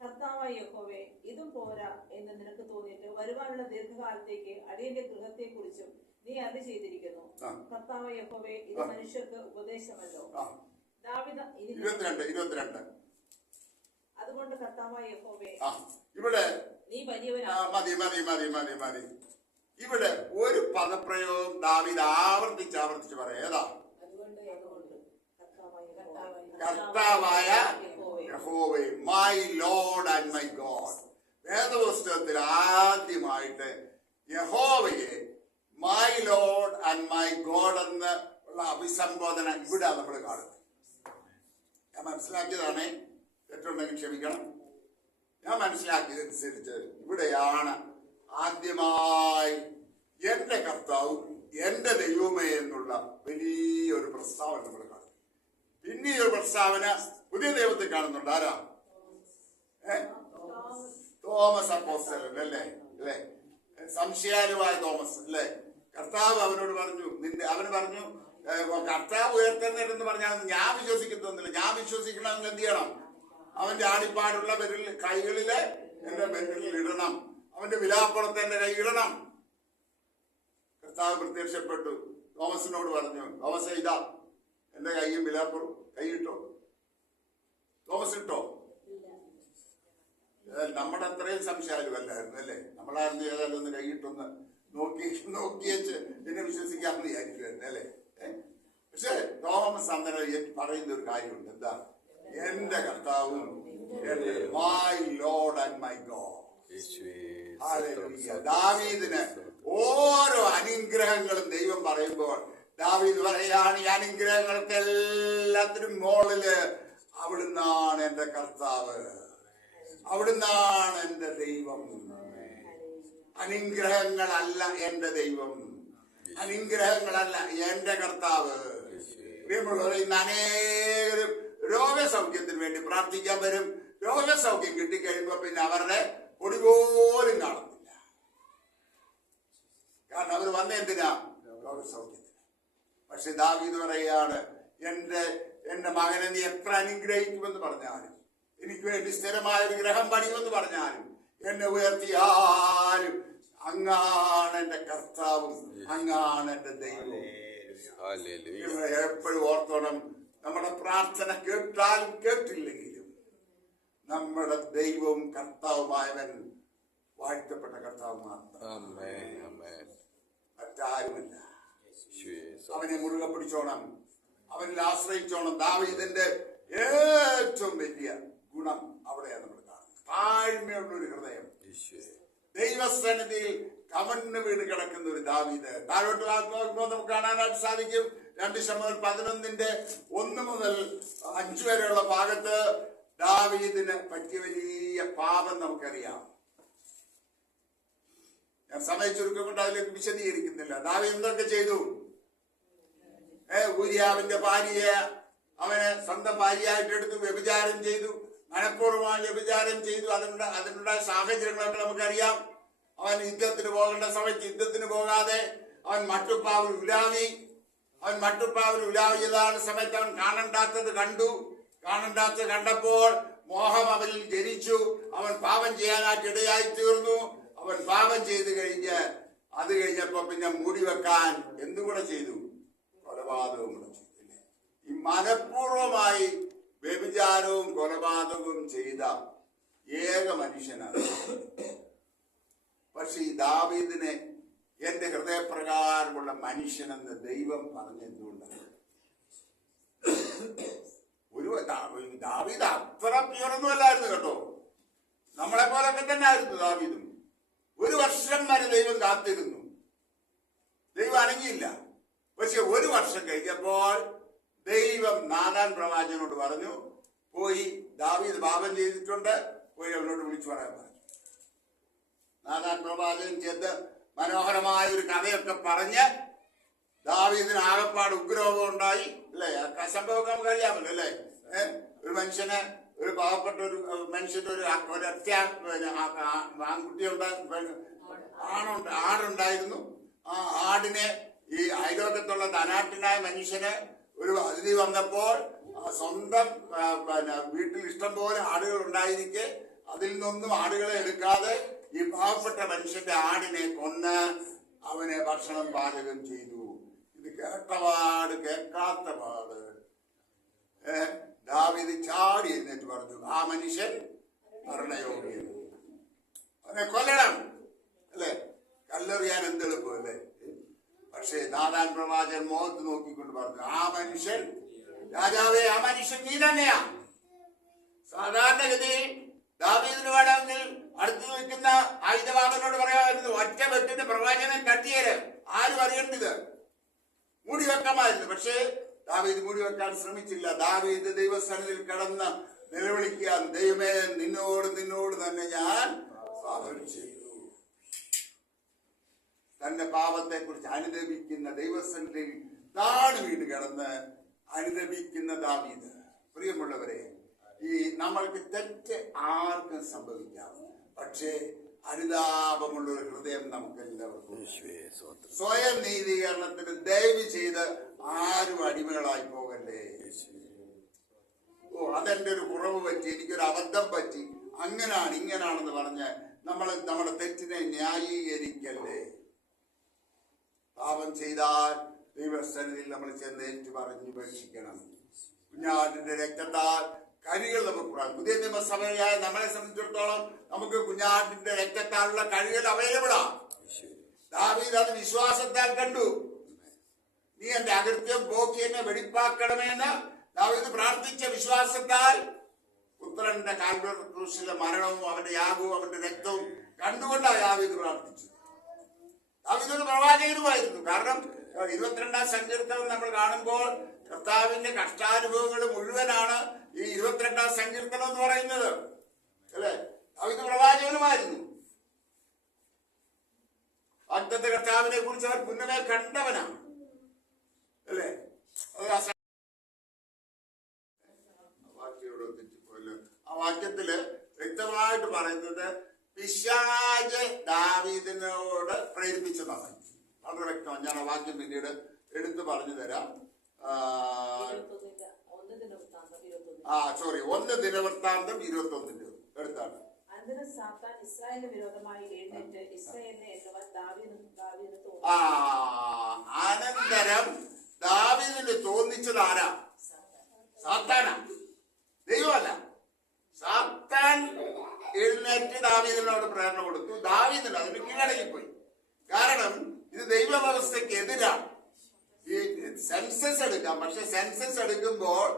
കർത്താവായ യഹോവേ, ഇതും പോരാ എന്ന് നിനക്ക് തോന്നിയിട്ട് വരുവാനുള്ള ദീർഘകാലത്തേക്ക് അടിയന്റെ ഗൃഹത്തെ കുറിച്ചും നീ അത് ചെയ്തിരിക്കുന്നു. കർത്താവായ യഹോവേ, ഇത് മനുഷ്യർക്ക് ഉപദേശമല്ലോ. ദാവീദ് 22. അതുകൊണ്ട് കർത്താവായ യഹോവേ, ഇവിടെ നീ വലിയവനാണ്. മതി. ഇവിടെ ഒരു പദപ്രയോഗം ദാവീദ് ആവർത്തിച്ച് പറയാം. ഏതാ? കർത്താവായ യഹോവേ, my Lord and my God. വേദപുസ്തകത്തിൽ ആദ്യമായിട്ട് യഹോവയെ my Lord and my God എന്ന് ഉള്ള അഭിസംബോധന ഇവിടെ നമ്മൾ കാണുന്നത്. ഞാൻ മനസ്സിലാക്കിയതാണേ, തെറ്റുണ്ടെങ്കിൽ ക്ഷമിക്കണം. ഞാൻ മനസ്സിലാക്കിയതനുസരിച്ച് ഇവിടെയാണ് ആദ്യമായി എന്റെ കർത്താവും എന്റെ ദൈവമേ എന്നുള്ള വലിയൊരു പ്രസ്താവന നമ്മൾ കാണും. പിന്നെ ഈ ഒരു പ്രസ്താവന പുതിയ ദൈവത്തിൽ കാണുന്നുണ്ട്. ആരാ? തോമസ് അപ്പോസ്തലൻ അല്ലേ? സംശയാലുവായ തോമസ് അല്ലേ? കർത്താവ് അവനോട് പറഞ്ഞു, അവന് പറഞ്ഞു, കർത്താവ് ഉയർത്തെഴുന്നേറ്റെന്ന് പറഞ്ഞാൽ ഞാൻ വിശ്വസിക്കുന്നൊന്നുമില്ല. ഞാൻ വിശ്വസിക്കണമെങ്കിൽ എന്ത് ചെയ്യണം? അവന്റെ ആടിപ്പാടുള്ള കൈകളില് എന്റെ ബെല്ലിൽ ഇടണം. അവന്റെ വിലാപ്പുറത്ത് എന്റെ കൈ ഇടണം. കർത്താവ് പ്രത്യക്ഷപ്പെട്ടു തോമസിനോട് പറഞ്ഞു, തോമസ് ഇതാ എന്റെ കൈയും വിലാപ്പുറം, കൈ ഇട്ടോ. തോമസ് ഇട്ടോ? നമ്മുടെ അത്രയും സംശയമല്ലായിരുന്നു അല്ലേ? നമ്മളായിരുന്നു ഏതായാലും ഒന്ന് കൈയിട്ടൊന്ന് നോക്കിയേച്ച് എന്നെ വിശ്വസിക്കാമെന്ന് വിചാരിക്കുമായിരുന്നു അല്ലേ? പക്ഷെ തോമസ് അന്നേരം പറയുന്ന ഒരു കാര്യമുണ്ട്. എന്താ? എന്റെ കർത്താവും my Lord and my God. ദാവീദിന് ഓരോ അനുഗ്രഹങ്ങളും ദൈവം പറയുമ്പോൾ ദാവീദ് പറയാണ്, ഈ അനുഗ്രഹങ്ങൾക്ക് എല്ലാത്തിനും മുകളില് അവിടുന്നാണ് എന്റെ കർത്താവ്, അവിടുന്നാണ് എന്റെ ദൈവം. അനുഗ്രഹങ്ങളല്ല എന്റെ ദൈവം, അനുഗ്രഹങ്ങളല്ല എന്റെ കർത്താവ്. പ്രിയമുള്ളവരെ, ഇന്ന് അനേകരും രോഗസൗഖ്യത്തിന് വേണ്ടി പ്രാർത്ഥിക്കാൻ വരും. രോഗസൗഖ്യം കിട്ടിക്കഴിയുമ്പോ പിന്നെ അവരുടെ പൊടി പോലും കാണുന്നില്ല. കാരണം അവർ വന്നെന്തിനാ? രോഗസൗഖ്യത്തിന്. പക്ഷെ ദാവീദ് പറയുകയാണ്, എന്റെ മകനെ നീ എത്ര അനുഗ്രഹിക്കുമെന്ന് പറഞ്ഞാലും, എനിക്ക് വേണ്ടി സ്ഥിരമായ ഒരു ഗ്രഹം പണിയുമെന്ന് പറഞ്ഞാലും, എന്നെ ഉയർത്തിയാലും അങ്ങാണ് എന്റെ കർത്താവും, അങ്ങാണ് എന്റെ ദൈവവും. എപ്പോഴും ഓർത്തോണം, നമ്മുടെ പ്രാർത്ഥന കേട്ടാലും കേട്ടില്ലെങ്കിലും നമ്മുടെ ദൈവവും കർത്താവുമായവൻ വാഴ്ത്തപ്പെട്ട കർത്താവ് മാത്രം, മറ്റാരുമല്ല. അവനെ മുറുകെ പിടിച്ചോണം, അവനിൽ ആശ്രയിച്ചോണം. ദാവീദിന്റെ ഏറ്റവും വലിയ ഗുണം അവിടെയാണ് നമ്മൾ കാണുന്നത്. താഴ്മയുള്ളൊരു ഹൃദയം, ദൈവസന്നിധിയിൽ കമന്ന് വീണ് കിടക്കുന്ന ഒരു ദാവീദ്. താഴോട്ട് നോക്കുമ്പോൾ നമുക്ക് കാണാനായിട്ട് സാധിക്കും. 2 ശമൂവേൽ 11:1 മുതൽ 5 വരെയുള്ള ഭാഗത്ത് ദാവീദിന് പറ്റിയ വലിയ പാപം നമുക്കറിയാം. ഞാൻ സമയം ചുരുക്കം കൊണ്ട് അതിലേക്ക് വിശദീകരിക്കുന്നില്ല. ദാവീദ് എന്തൊക്കെ ചെയ്തു? ഊരിയാവിന്റെ ഭാര്യയെ അവന് സ്വന്തം ഭാര്യയായിട്ട് എടുത്തു, വ്യഭിചാരം ചെയ്തു, മനഃപൂർവ്വമായി വ്യഭിചാരം ചെയ്തു. അതിനുണ്ടായ സാഹചര്യങ്ങളൊക്കെ നമുക്കറിയാം. അവൻ യുദ്ധത്തിന് പോകേണ്ട സമയത്ത് യുദ്ധത്തിന് പോകാതെ അവൻ മട്ടുപ്പാവിൽ ഉലാവി. അവൻ മട്ടുപ്പാവിൽ ഉലാവി ചെയ്ത സമയത്ത് അവൻ കാണണ്ടാത്തത് കണ്ടു. കാണണ്ടാത്തത് കണ്ടപ്പോൾ മോഹം അവനിൽ ജനിച്ചു. അവൻ പാപം ചെയ്യാനായിട്ട് ഇടയായി തീർന്നു. അവൻ പാപം ചെയ്ത് അത് കഴിഞ്ഞപ്പോ പിന്നെ മൂടി വെക്കാൻ എന്തുകൂടെ ചെയ്തു? കൊലപാതകവും കൂടെ ചെയ്തില്ലേ? ഈ മനഃപൂർവമായി വ്യഭിചാരവും കൊലപാതകവും ചെയ്ത ഏക മനുഷ്യനാണ്. പക്ഷെ ഈ ദാവീദിനെ എന്റെ ഹൃദയപ്രകാരമുള്ള മനുഷ്യനെന്ന് ദൈവം പറഞ്ഞെന്തുകൊണ്ടാണ്? ദാവീദ് അത്ര പ്യൂറൊന്നുമല്ലായിരുന്നു കേട്ടോ. നമ്മളെ പോലൊക്കെ തന്നെ ആയിരുന്നു ദാവീദും. 1 വർഷം വരെ ദൈവം കാത്തിരുന്നു, ദൈവം അനങ്ങിയില്ല. പക്ഷെ 1 വർഷം കഴിഞ്ഞപ്പോൾ ദൈവം നാഥാൻ പ്രവാചകനോട് പറഞ്ഞു, പോയി ദാവീദ് പാപം ചെയ്തിട്ടുണ്ട്, പോയി അവനോട് വിളിച്ചു പറയാൻ പറഞ്ഞു. നാഥാൻ പ്രവാചകൻ ചെന്ന് മനോഹരമായ ഒരു കഥയൊക്കെ പറഞ്ഞ് ദാവീദിന് ആകപ്പാട് ഉഗ്രഹം ഉണ്ടായി അല്ലേ? ആ സംഭവം നമുക്കറിയാമല്ലോ അല്ലേ? ഒരു മനുഷ്യന്, ഒരു പാവപ്പെട്ട ഒരു മനുഷ്യന് ഒരൊറ്റ ആൺകുട്ടി ആടുണ്ടായിരുന്നു. ആ ആടിനെ ഈ അയലോകത്തുള്ള ധനാട്ടിനായ മനുഷ്യന് ഒരു അതിഥി വന്നപ്പോൾ സ്വന്തം വീട്ടിൽ ഇഷ്ടം പോലെ ആടുകൾ ഉണ്ടായിരിക്കെ അതിൽ നിന്നൊന്നും ആടുകളെ എടുക്കാതെ ഈ പാവപ്പെട്ട മനുഷ്യന്റെ ആടിനെ കൊന്ന് അവനെ ഭക്ഷണം പാചകം ചെയ്തു. ഇത് കേട്ടപാട് കേൾക്കാത്ത പാട് ദാവീദ് ചാടി എന്നിട്ട് പറഞ്ഞു, ആ മനുഷ്യൻ മരണയോഗ്യൻ, അവനെ കൊല്ലണം അല്ലെ? കല്ലെറിയാൻ എന്തെളുപ്പം അല്ലേ? പക്ഷേ നാഥാൻ പ്രവാചകൻ മുഖത്ത് നോക്കിക്കൊണ്ട് പറഞ്ഞു, ആ മനുഷ്യൻ, രാജാവേ, ആ മനുഷ്യൻ നീ തന്നെയാ. സാധാരണഗതിയിൽ ദാവീദിന് വേണമെങ്കിൽ അടുത്ത് നിൽക്കുന്ന ആയുധവാഹനോട് പറയാമായിരുന്നു, ഒറ്റ വെട്ടിന് പ്രവാചകനെ കട്ടിയേര്, ആരും അറിയേണ്ടത്, മൂടി വെക്കാമായിരുന്നു. പക്ഷേ ദാവീദ് മൂടി വെക്കാൻ ശ്രമിച്ചില്ല. ദാവീദ് ദൈവസന്നിധിയിൽ കിടന്ന് നിലവിളിക്കാൻ, ദൈവമേ, നിന്നോട് തന്നെ ഞാൻ പാപം ചെയ്തു. തന്റെ പാപത്തെ കുറിച്ച് അനുദപിക്കുന്ന, ദൈവസന്നിധിയിൽ താഴ് വീട് കിടന്ന് അനുദപിക്കുന്ന ദാവീദ്. പ്രിയമുള്ളവരെ, ഈ നമ്മൾക്ക് തെറ്റ് ആർക്കും സംഭവിക്കാം. പക്ഷേ അനുതാപമുള്ള ഒരു ഹൃദയം നമുക്ക് എല്ലാവർക്കും. സ്വയം നീതീകരണത്തിന് ദയവ് ചെയ്ത് ആരും അടിമകളായി പോകല്ലേ. അതെന്റെ ഒരു കുറവ് പറ്റി, എനിക്കൊരു അബദ്ധം പറ്റി, അങ്ങനാണ് ഇങ്ങനാണെന്ന് പറഞ്ഞ് നമ്മൾ നമ്മുടെ തെറ്റിനെ ന്യായീകരിക്കല്ലേ. പാപം ചെയ്താൽ ദൈവസന്നിധിയിൽ നമ്മൾ ചെന്ന് ഏറ്റു പറഞ്ഞ് ഉപേക്ഷിക്കണം. കുഞ്ഞാടിന്റെ രക്തത്താൽ കഴികൾ നമുക്ക് പ്രാപിക്കാം. പുതിയ നിയമസഭയായ നമ്മളെ സംബന്ധിച്ചിടത്തോളം നമുക്ക് കുഞ്ഞാട്ടിന്റെ രക്തത്താലുള്ള കഴികൾ അവൈലബിളാ. ദാവീദ് അത് വിശ്വാസത്താൽ കണ്ടു. നീ എന്റെ അകൃത്യം പോക്കി എന്നെ വെടിപ്പാക്കണമെന്ന് ദാവീദ് പ്രാർത്ഥിച്ച വിശ്വാസത്താൽ പുത്രന്റെ കാൽവരി ക്രൂശിലെ മരണവും അവന്റെ യാഗവും അവന്റെ രക്തവും കണ്ടുകൊണ്ടാണ് ദാവീദ് പ്രാർത്ഥിച്ചത്. ദാവീദ് ഒരു പ്രവാചകനുമായിരുന്നു. കാരണം 22-ാം സങ്കീർത്തനം നമ്മൾ കാണുമ്പോൾ കർത്താവിന്റെ കഷ്ടാനുഭവങ്ങൾ മുഴുവനാണ് ഈ 22-ാം സങ്കീർത്തനം എന്ന് പറയുന്നത്, അല്ലെ? ദാവീദ് പ്രവാചകനുമായിരുന്നു. വാഗ്ദത്ത കർത്താവിനെ കുറിച്ച് അവർ മുന്നമേ കണ്ടവനാണ്, അല്ലേ? ആ വാക്യത്തില് വ്യക്തമായിട്ട് പറയുന്നത് പിശാച് ദാവീദിനോട് പ്രേരിപ്പിച്ചതാണ്. വളരെ വ്യക്തമാണ്. ഞാൻ ആ വാക്യം പിന്നീട് എടുത്തു പറഞ്ഞു തരാം. 1 ദിനവൃത്താന്തം 21 എടുത്താണ്. അനന്തരം സാത്താൻ ഇസ്രായേലിന് വിരോധമായി എഴുന്നേറ്റ് ഇസ്രായേലിനെ എന്നവൻ ദാവീദിന് തോന്നി. അനന്തരം ദാവീദിന് തോന്നിച്ചത് ആരാ? സാത്താനാ, ദൈവമല്ല. സാത്താൻ എഴുന്നേറ്റ് ദാവീദിനോട് പ്രേരണ കൊടുത്തു. ദാവീദിന് അതിന് കീഴടങ്ങിപ്പോയി. കാരണം ഇത് ദൈവവ്യവസ്ഥയ്ക്ക് എതിരാണ്. ഈ സെൻസസ് എടുക്കാം, പക്ഷെ സെൻസസ് എടുക്കുമ്പോൾ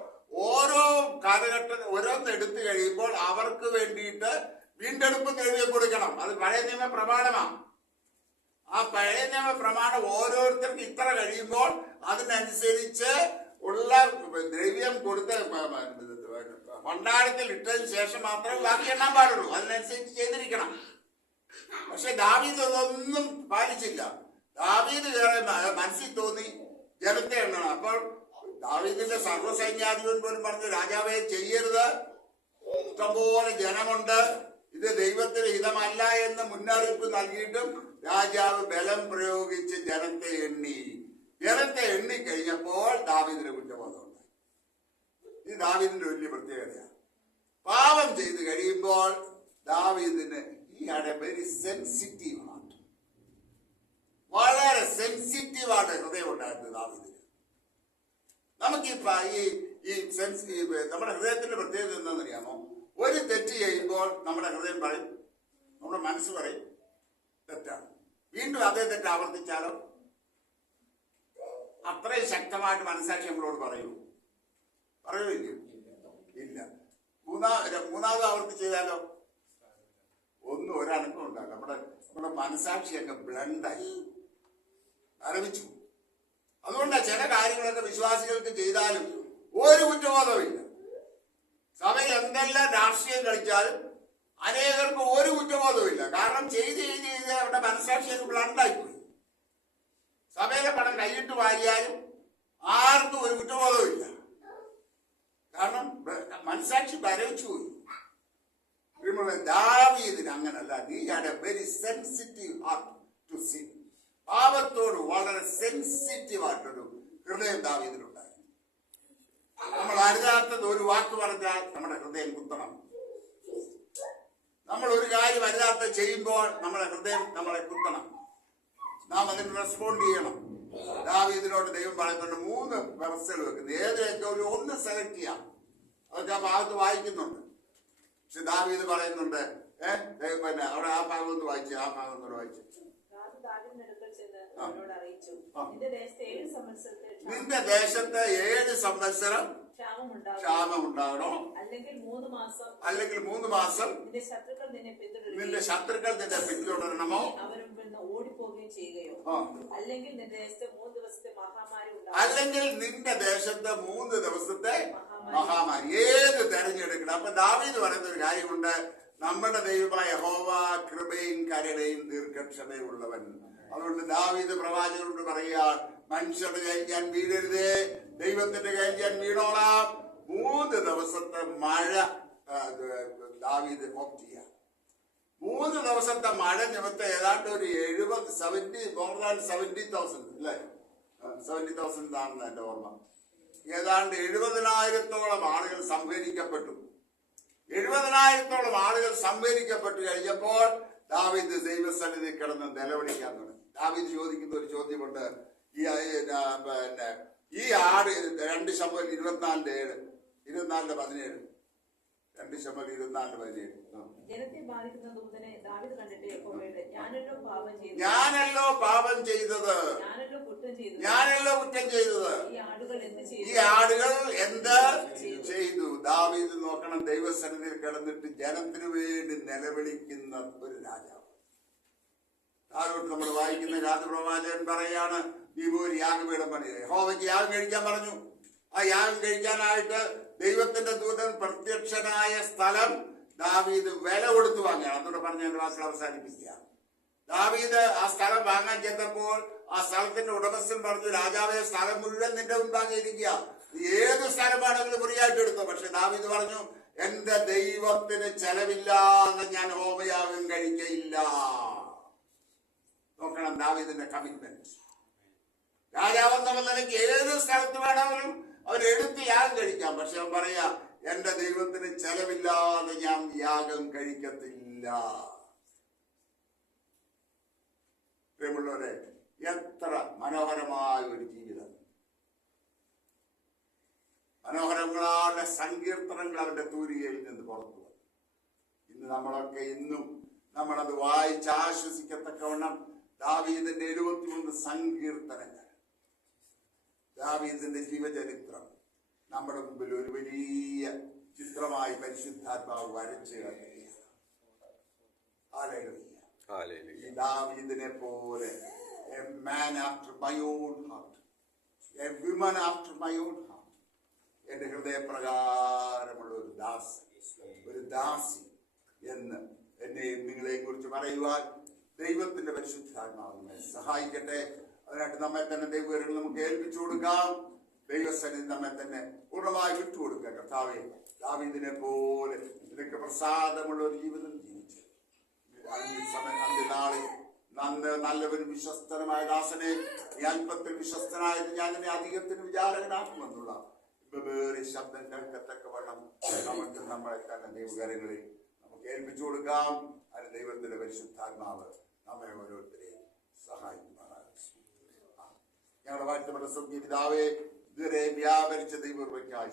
ഓരോ കാലഘട്ടം ഓരോന്ന് എടുത്തു കഴിയുമ്പോൾ അവർക്ക് വേണ്ടിയിട്ട് വീണ്ടെടുപ്പ് നേടിയ കൊടുക്കണം. അത് പഴയ നിയമ പ്രമാണമാണ്. ആ പഴയ നിയമ പ്രമാണം ഓരോരുത്തർക്കും ഇത്ര കഴിയുമ്പോൾ അതിനനുസരിച്ച് ഉള്ള ദ്രവ്യം കൊടുത്ത് ഭണ്ഡാരത്തിൽ ഇട്ടതിന് ശേഷം മാത്രമേ ബാക്കി എണ്ണാൻ പാടുള്ളൂ. അതിനനുസരിച്ച് ചെയ്തിരിക്കണം. പക്ഷെ ദാവീദ് അതൊന്നും പാലിച്ചില്ല. ദാവീദ് മനസ്സിൽ തോന്നി ജനത്തെ എണ്ണണം. അപ്പോൾ ദാവീദിന്റെ സർവ്വസൈന്യാധിപൻ പോലും പറഞ്ഞു, രാജാവെ ചെയ്യരുത്, ഇഷ്ടംപോലെ ജനമുണ്ട്, ഇത് ദൈവത്തിന് ഹിതമല്ല എന്ന് മുന്നറിയിപ്പ് നൽകിയിട്ടും രാജാവ് ബലം പ്രയോഗിച്ച് ജനത്തെ എണ്ണി കഴിഞ്ഞപ്പോൾ ദാവീദിന് കുറ്റബോധം ഉണ്ടായി. ഇത് ദാവീദിന്റെ വലിയ പ്രത്യേകതയാണ്. പാപം ചെയ്ത് കഴിയുമ്പോൾ ദാവീദിന് ഈ വെരി സെൻസിറ്റീവ് ഹാർട്ട്, വളരെ സെൻസിറ്റീവായിട്ട് ഹൃദയം ഉണ്ടായിരുന്നു ദാവീദിന്. നമുക്ക് നമ്മുടെ ഹൃദയത്തിന്റെ പ്രത്യേകത എന്താണെന്നറിയാമോ? ഒരു തെറ്റ് ചെയ്യുമ്പോൾ നമ്മുടെ ഹൃദയം പറയും, നമ്മുടെ മനസ്സ് പറയും തെറ്റാണ്. വീണ്ടും അതേ തെറ്റ് ആവർത്തിച്ചാലോ അത്രയും ശക്തമായിട്ട് മനസ്സാക്ഷി നമ്മളോട് പറയൂ? ഇല്ല. മൂന്നാമത് ആവർത്തി ചെയ്താലോ ഒന്നും ഒരനക്കം ഉണ്ടാകും. നമ്മുടെ മനസ്സാക്ഷി അങ്ങ് ബ്ലണ്ടായി ആരംഭിച്ചു. അതുകൊണ്ടാണ് ചില കാര്യങ്ങളൊക്കെ വിശ്വാസികൾക്ക് ചെയ്താലും ഒരു കുറ്റബോധമില്ല. സഭയിൽ എന്തെല്ലാം രാഷ്ട്രീയം കളിച്ചാലും അനേകർക്ക് ഒരു കുറ്റബോധമില്ല. കാരണം ചെയ്ത് അവരുടെ മനസ്സാക്ഷിയൊക്കെ ബ്ലണ്ടായിപ്പോയി. സഭയിലെ പണം കൈയിട്ട് വാരിയാലും ആർക്കും ഒരു കുറ്റബോധമില്ല. കാരണം മനസ്സാക്ഷി വരവിച്ചു പോയി. ദാവീദിന് അങ്ങനല്ല. നീ had a very sensitive heart to sin. പാപത്തോട് വളരെ സെൻസിറ്റീവ് ആയിട്ടൊരു ഹൃദയം ദാവീദിനുണ്ടായി. നമ്മൾ അരുതാത്തത് ഒരു വാക്ക് പറഞ്ഞാൽ നമ്മുടെ ഹൃദയം കുത്തണം. നമ്മൾ ഒരു കാര്യം അരുതാത്ത ചെയ്യുമ്പോൾ നമ്മുടെ ഹൃദയം നമ്മളെ കുത്തണം. നാം അതിന് റെസ്പോണ്ട് ചെയ്യണം. ദാവീദിനോട് ദൈവം പറയുന്നുണ്ട് 3 വ്യവസ്ഥകൾ വെക്കുന്നത്. ഏതൊക്കെ ഒന്ന് സെലക്ട് ചെയ്യാം. അതൊക്കെ ആ ഭാഗത്ത് വായിക്കുന്നുണ്ട്. പക്ഷെ ദാവീദ് പറയുന്നുണ്ട് പിന്നെ അവിടെ ആ ഭാഗം ഒന്ന് വായിച്ചു, ആ ഭാഗം ഒന്നുകൂടെ വായിച്ചു. നിന്റെ ദേശത്ത് 7 സംവത്സരം ക്ഷാമമുണ്ടാകണോ, അല്ലെങ്കിൽ 3 മാസം നിന്റെ ശത്രുക്കൾ നിന്നെ പിന്തുടരണമോ, ഓടിപ്പോകുകയും ചെയ്യുകയോ, അല്ലെങ്കിൽ നിന്റെ ദേശത്ത് 3 ദിവസത്തെ മഹാമാരി. ഏത് തെരഞ്ഞെടുക്കണം? അപ്പൊ ദാവീദ് പറയുന്ന ഒരു കാര്യമുണ്ട്, നമ്മുടെ ദൈവമായ യഹോവ കൃപയും കരുണയും ദീർഘക്ഷമയുള്ളവൻ. അതുകൊണ്ട് ദാവീദ് പ്രവാചകനോട് പറയുക, മനുഷ്യരുടെ കയ്യിൽ ഞാൻ വീഴരുതേ, ദൈവത്തിന്റെ കയ്യിൽ ഞാൻ വീണോളാം. 3 ദിവസത്തെ മഴ ദാവീദ് ഓപ്റ്റ് ചെയ്യാം. 3 ദിവസത്തെ മഴ നിമിത്തം ഏതാണ്ട് ഒരു 70,000 അല്ലേ, 70,000 ആണെന്ന് എന്റെ ഓർമ്മ. ഏതാണ്ട് 70,000-ഓളം ആളുകൾ സംഭരിക്കപ്പെട്ടു. 70,000-ഓളം ആളുകൾ സംഭരിക്കപ്പെട്ടു കഴിഞ്ഞപ്പോൾ ദാവീദ് ദൈവസന്നിധി കിടന്ന് നിലവിളിക്കാൻ തുടങ്ങി. ദാവീദ് ചോദിക്കുന്ന ഒരു ചോദ്യമുണ്ട്. ഈ ആട് 2 ശമൂവേൽ 24:17 2 ശമൂവേൽ 24:17. ജനത്തെ ബാധിക്കുന്ന ദൂതനെ ദാവീദ് കണ്ടിട്ട് യഹോവയോട്, ഞാനല്ലോ പാപം ചെയ്തത്, ഞാനല്ലോ പാപം ചെയ്തത്, ഞാനല്ലോ കുറ്റം ചെയ്തത്, ഞാനല്ലോ കുറ്റം ചെയ്തത്, ഈ ആടുകൾ എന്ത് ഈ ചെയ്തു? ആടുകൾ എന്ത് ചെയ്തു? ദാവീദ് നോക്കണം, ദൈവസന്നിധിയിൽ കിടന്നിട്ട് ജനത്തിനു വേണ്ടി നിലവിളിക്കുന്ന ഒരു രാജാവ്. താഴോട്ട് നമ്മൾ വായിക്കുന്ന രാജപ്രവാചകൻ പറയാണ്, ദീപു ഒരു യാഗപീഠം പണിയത്. യഹോവയ്ക്ക് യാഗം കഴിക്കാൻ പറഞ്ഞു. ആ യാഗം കഴിക്കാനായിട്ട് ദൈവത്തിന്റെ ദൂതൻ പ്രത്യക്ഷനായ സ്ഥലം ദാവീദ് വില കൊടുത്തു വാങ്ങുകയാണ്. അതോടെ പറഞ്ഞ് എന്റെ വാക്കുകൾ അവസാനിപ്പിക്കുക. ദാവീദ് ആ സ്ഥലം വാങ്ങാൻ ചെന്നപ്പോൾ ആ സ്ഥലത്തിന്റെ ഉടമസ്ഥൻ പറഞ്ഞു, രാജാവേ, സ്ഥലം മുഴുവൻ നിന്റെ മുൻപാകെ ഇരിക്കുക, ഏത് സ്ഥലമാണെങ്കിലും ഫ്രീയായിട്ട് എടുത്തോ. പക്ഷെ ദാവീദ് പറഞ്ഞു, എന്റെ ദൈവത്തിന് ചെലവില്ലാതെ ഞാൻ ഹോമയാഗം കഴിക്കയില്ല. നോക്കണം ദാവീദിന്റെ കമ്മിറ്റ്മെന്റ്. രാജാവെന്ന നിലയ്ക്ക് ഏത് സ്ഥലത്ത് വേണമെങ്കിലും അവരെടുത്ത് യാഗം കഴിക്കാം. പക്ഷെ അവൻ പറയാ, എന്റെ ദൈവത്തിന് ചെലവില്ലാതെ ഞാൻ യാഗം കഴിക്കത്തില്ല. പ്രിയമുള്ളവരെ, എത്ര മനോഹരമായ ഒരു ജീവിതം! മനോഹരങ്ങളായ സങ്കീർത്തനങ്ങൾ അവന്റെ തൂരികയിൽ നിന്ന് പുറത്തു വന്നു. ഇന്ന് നമ്മളൊക്കെ നമ്മളത് വായിച്ച് ആശ്വസിക്കത്തക്കവണ്ണം ദാവീദിന്റെ 73 സങ്കീർത്തനങ്ങൾ, ദാവീദിന്റെ ജീവചരിത്രം നമ്മുടെ മുമ്പിൽ ഒരു വലിയ ചിത്രമായി പരിശുദ്ധാത്മാവ് വരച്ചു കാട്ടുകയാണ്. ഈ ദാവീദിനെ പോലെ a man after my own heart, a woman after my own heart, എന്റെ ഹൃദയപ്രകാരമുള്ള ഒരു ദാസി എന്ന് എന്നെയും നിങ്ങളെയും കുറിച്ച് പറയുവാൻ ദൈവത്തിന്റെ പരിശുദ്ധാത്മാവ് നമ്മെ സഹായിക്കട്ടെ. അതിനായിട്ട് നമ്മെ തന്നെ ദൈവങ്ങൾ നമുക്ക് ഏൽപ്പിച്ചു കൊടുക്കാം. ദൈവസന്നിധി നമ്മെ തന്നെ പൂർണ്ണമായി വിട്ടുകൊടുക്കുക. കർത്താവേ, ദാവീദിനെ പോലെ നിനക്ക് പ്രസാദമുള്ള ഒരു ജീവിതം ജീവിച്ചു അന്ത്യനാളിൽ നല്ലവരും വിശ്വസ്തനുമായ ദാസനെ, നീ അല്പത്തിൽ വിശ്വസ്തനായത് ഞാൻ നിന്നെ അധികത്തിന് വിചാരകനാക്കുമെന്നുള്ള ശബ്ദം കേൾക്കത്തക്കവണ്ണം നമുക്ക് നമ്മളെ തന്നെ ദൈവകരങ്ങളിൽ നമുക്ക് ഏൽപ്പിച്ചു കൊടുക്കാം. അത് ദൈവത്തിന്റെ പരിശുദ്ധാത്മാവ് നമ്മെ ഓരോരുത്തരെയും സഹായിക്കുമാറാകും. ഞങ്ങളുടെ വാഴ്ത്തപ്പെട്ട സ്വർഗീയ പിതാവേ, ഇതുവരെ വ്യാപരിച്ച ദൈവകൃപയ്ക്കായി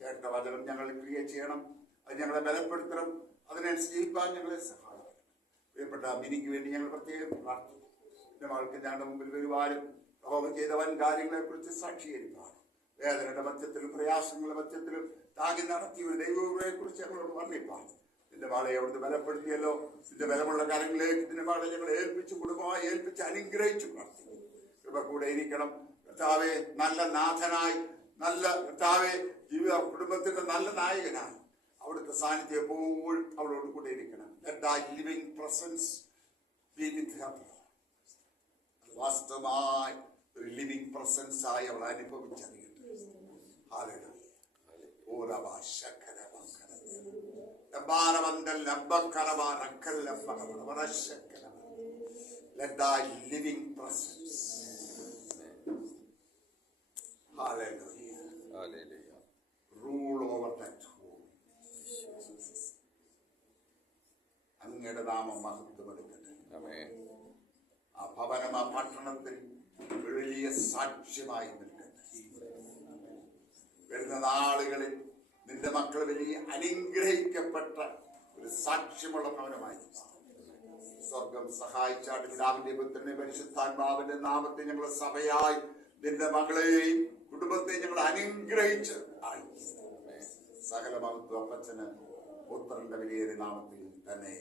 കേട്ട വചനം ഞങ്ങൾ ക്രിയ ചെയ്യണം. അത് ഞങ്ങളെ ബലപ്പെടുത്തണം. അതിനനുസരിച്ച് ജീവിക്കാൻ ഞങ്ങളെ സഹായിക്കണം. പ്രിയപ്പെട്ട മിനിക്ക് വേണ്ടി ഞങ്ങൾ പ്രത്യേകം പ്രാർത്ഥിക്കും. എന്റെ മകൾക്ക് ഞങ്ങളുടെ മുമ്പിൽ വരുവാനും യഹോവ ചെയ്ത വൻ കാര്യങ്ങളെ കുറിച്ച് സാക്ഷീകരിക്കാനും വേദനയുടെ മധ്യത്തിലും പ്രയാസങ്ങളുടെ മധ്യത്തിലും താങ്ങി നടത്തിയ ഒരു ദൈവകൃപയെ കുറിച്ച് ഞങ്ങളോട് വർണ്ണിപ്പാൻ നിന്റെ മകളെ അവിടുന്ന് ബലപ്പെടുത്തിയല്ലോ. നിന്റെ ബലമുള്ള കാര്യങ്ങളിലേക്ക് നിന്റെ മകളെ ഞങ്ങൾ ഏൽപ്പിച്ചു കുടുംബമായി ഏൽപ്പിച്ച് അനുഗ്രഹിച്ചു പ്രാർത്ഥിക്കും. കൃപ കൂടെ ഇരിക്കണം കർത്താവെ. നല്ല നാഥനായി, നല്ല കർത്താവെ, ജീവിത കുടുംബത്തിന്റെ നല്ല നായകനായി അവിടുത്തെ സാന്നിധ്യം എപ്പോഴും അവളോട് കൂടെ ഇരിക്കണം. Let thy living presence be with her. വാസ്തവമായി ഒരു ലിവിംഗ് പ്രസൻസ് ആയി അവൾ അനുഭവിച്ചറിയട്ടെ. Let thy living presence, hallelujah, rule over that home. അങ്ങയുടെ നാമം മഹത്വമെടുക്കട്ടെ. ആ ഭവനം, ആ പട്ടണത്തിൽ വലിയ സാക്ഷ്യമായി നിൽക്കട്ടെ. വരുന്ന നാളുകളിൽ നിന്റെ മക്കൾ വലിയ അനുഗ്രഹിക്കപ്പെട്ട ഒരു സാക്ഷ്യമുള്ള ഭവനമായി സ്വർഗം സഹായിച്ചാട്ട് പിതാവിന്റെ പുത്രന്റെ പരിശുദ്ധാത്മാവിന്റെ നാമത്തെ ഞങ്ങൾ സഭയായി നിന്റെ മകളെയും കുടുംബത്തെയും ഞങ്ങൾ അനുഗ്രഹിച്ച് സകല മഹത്വം അപ്പച്ചന് പുത്രന്റെ വലിയ നാമത്തിൽ തന്നെ.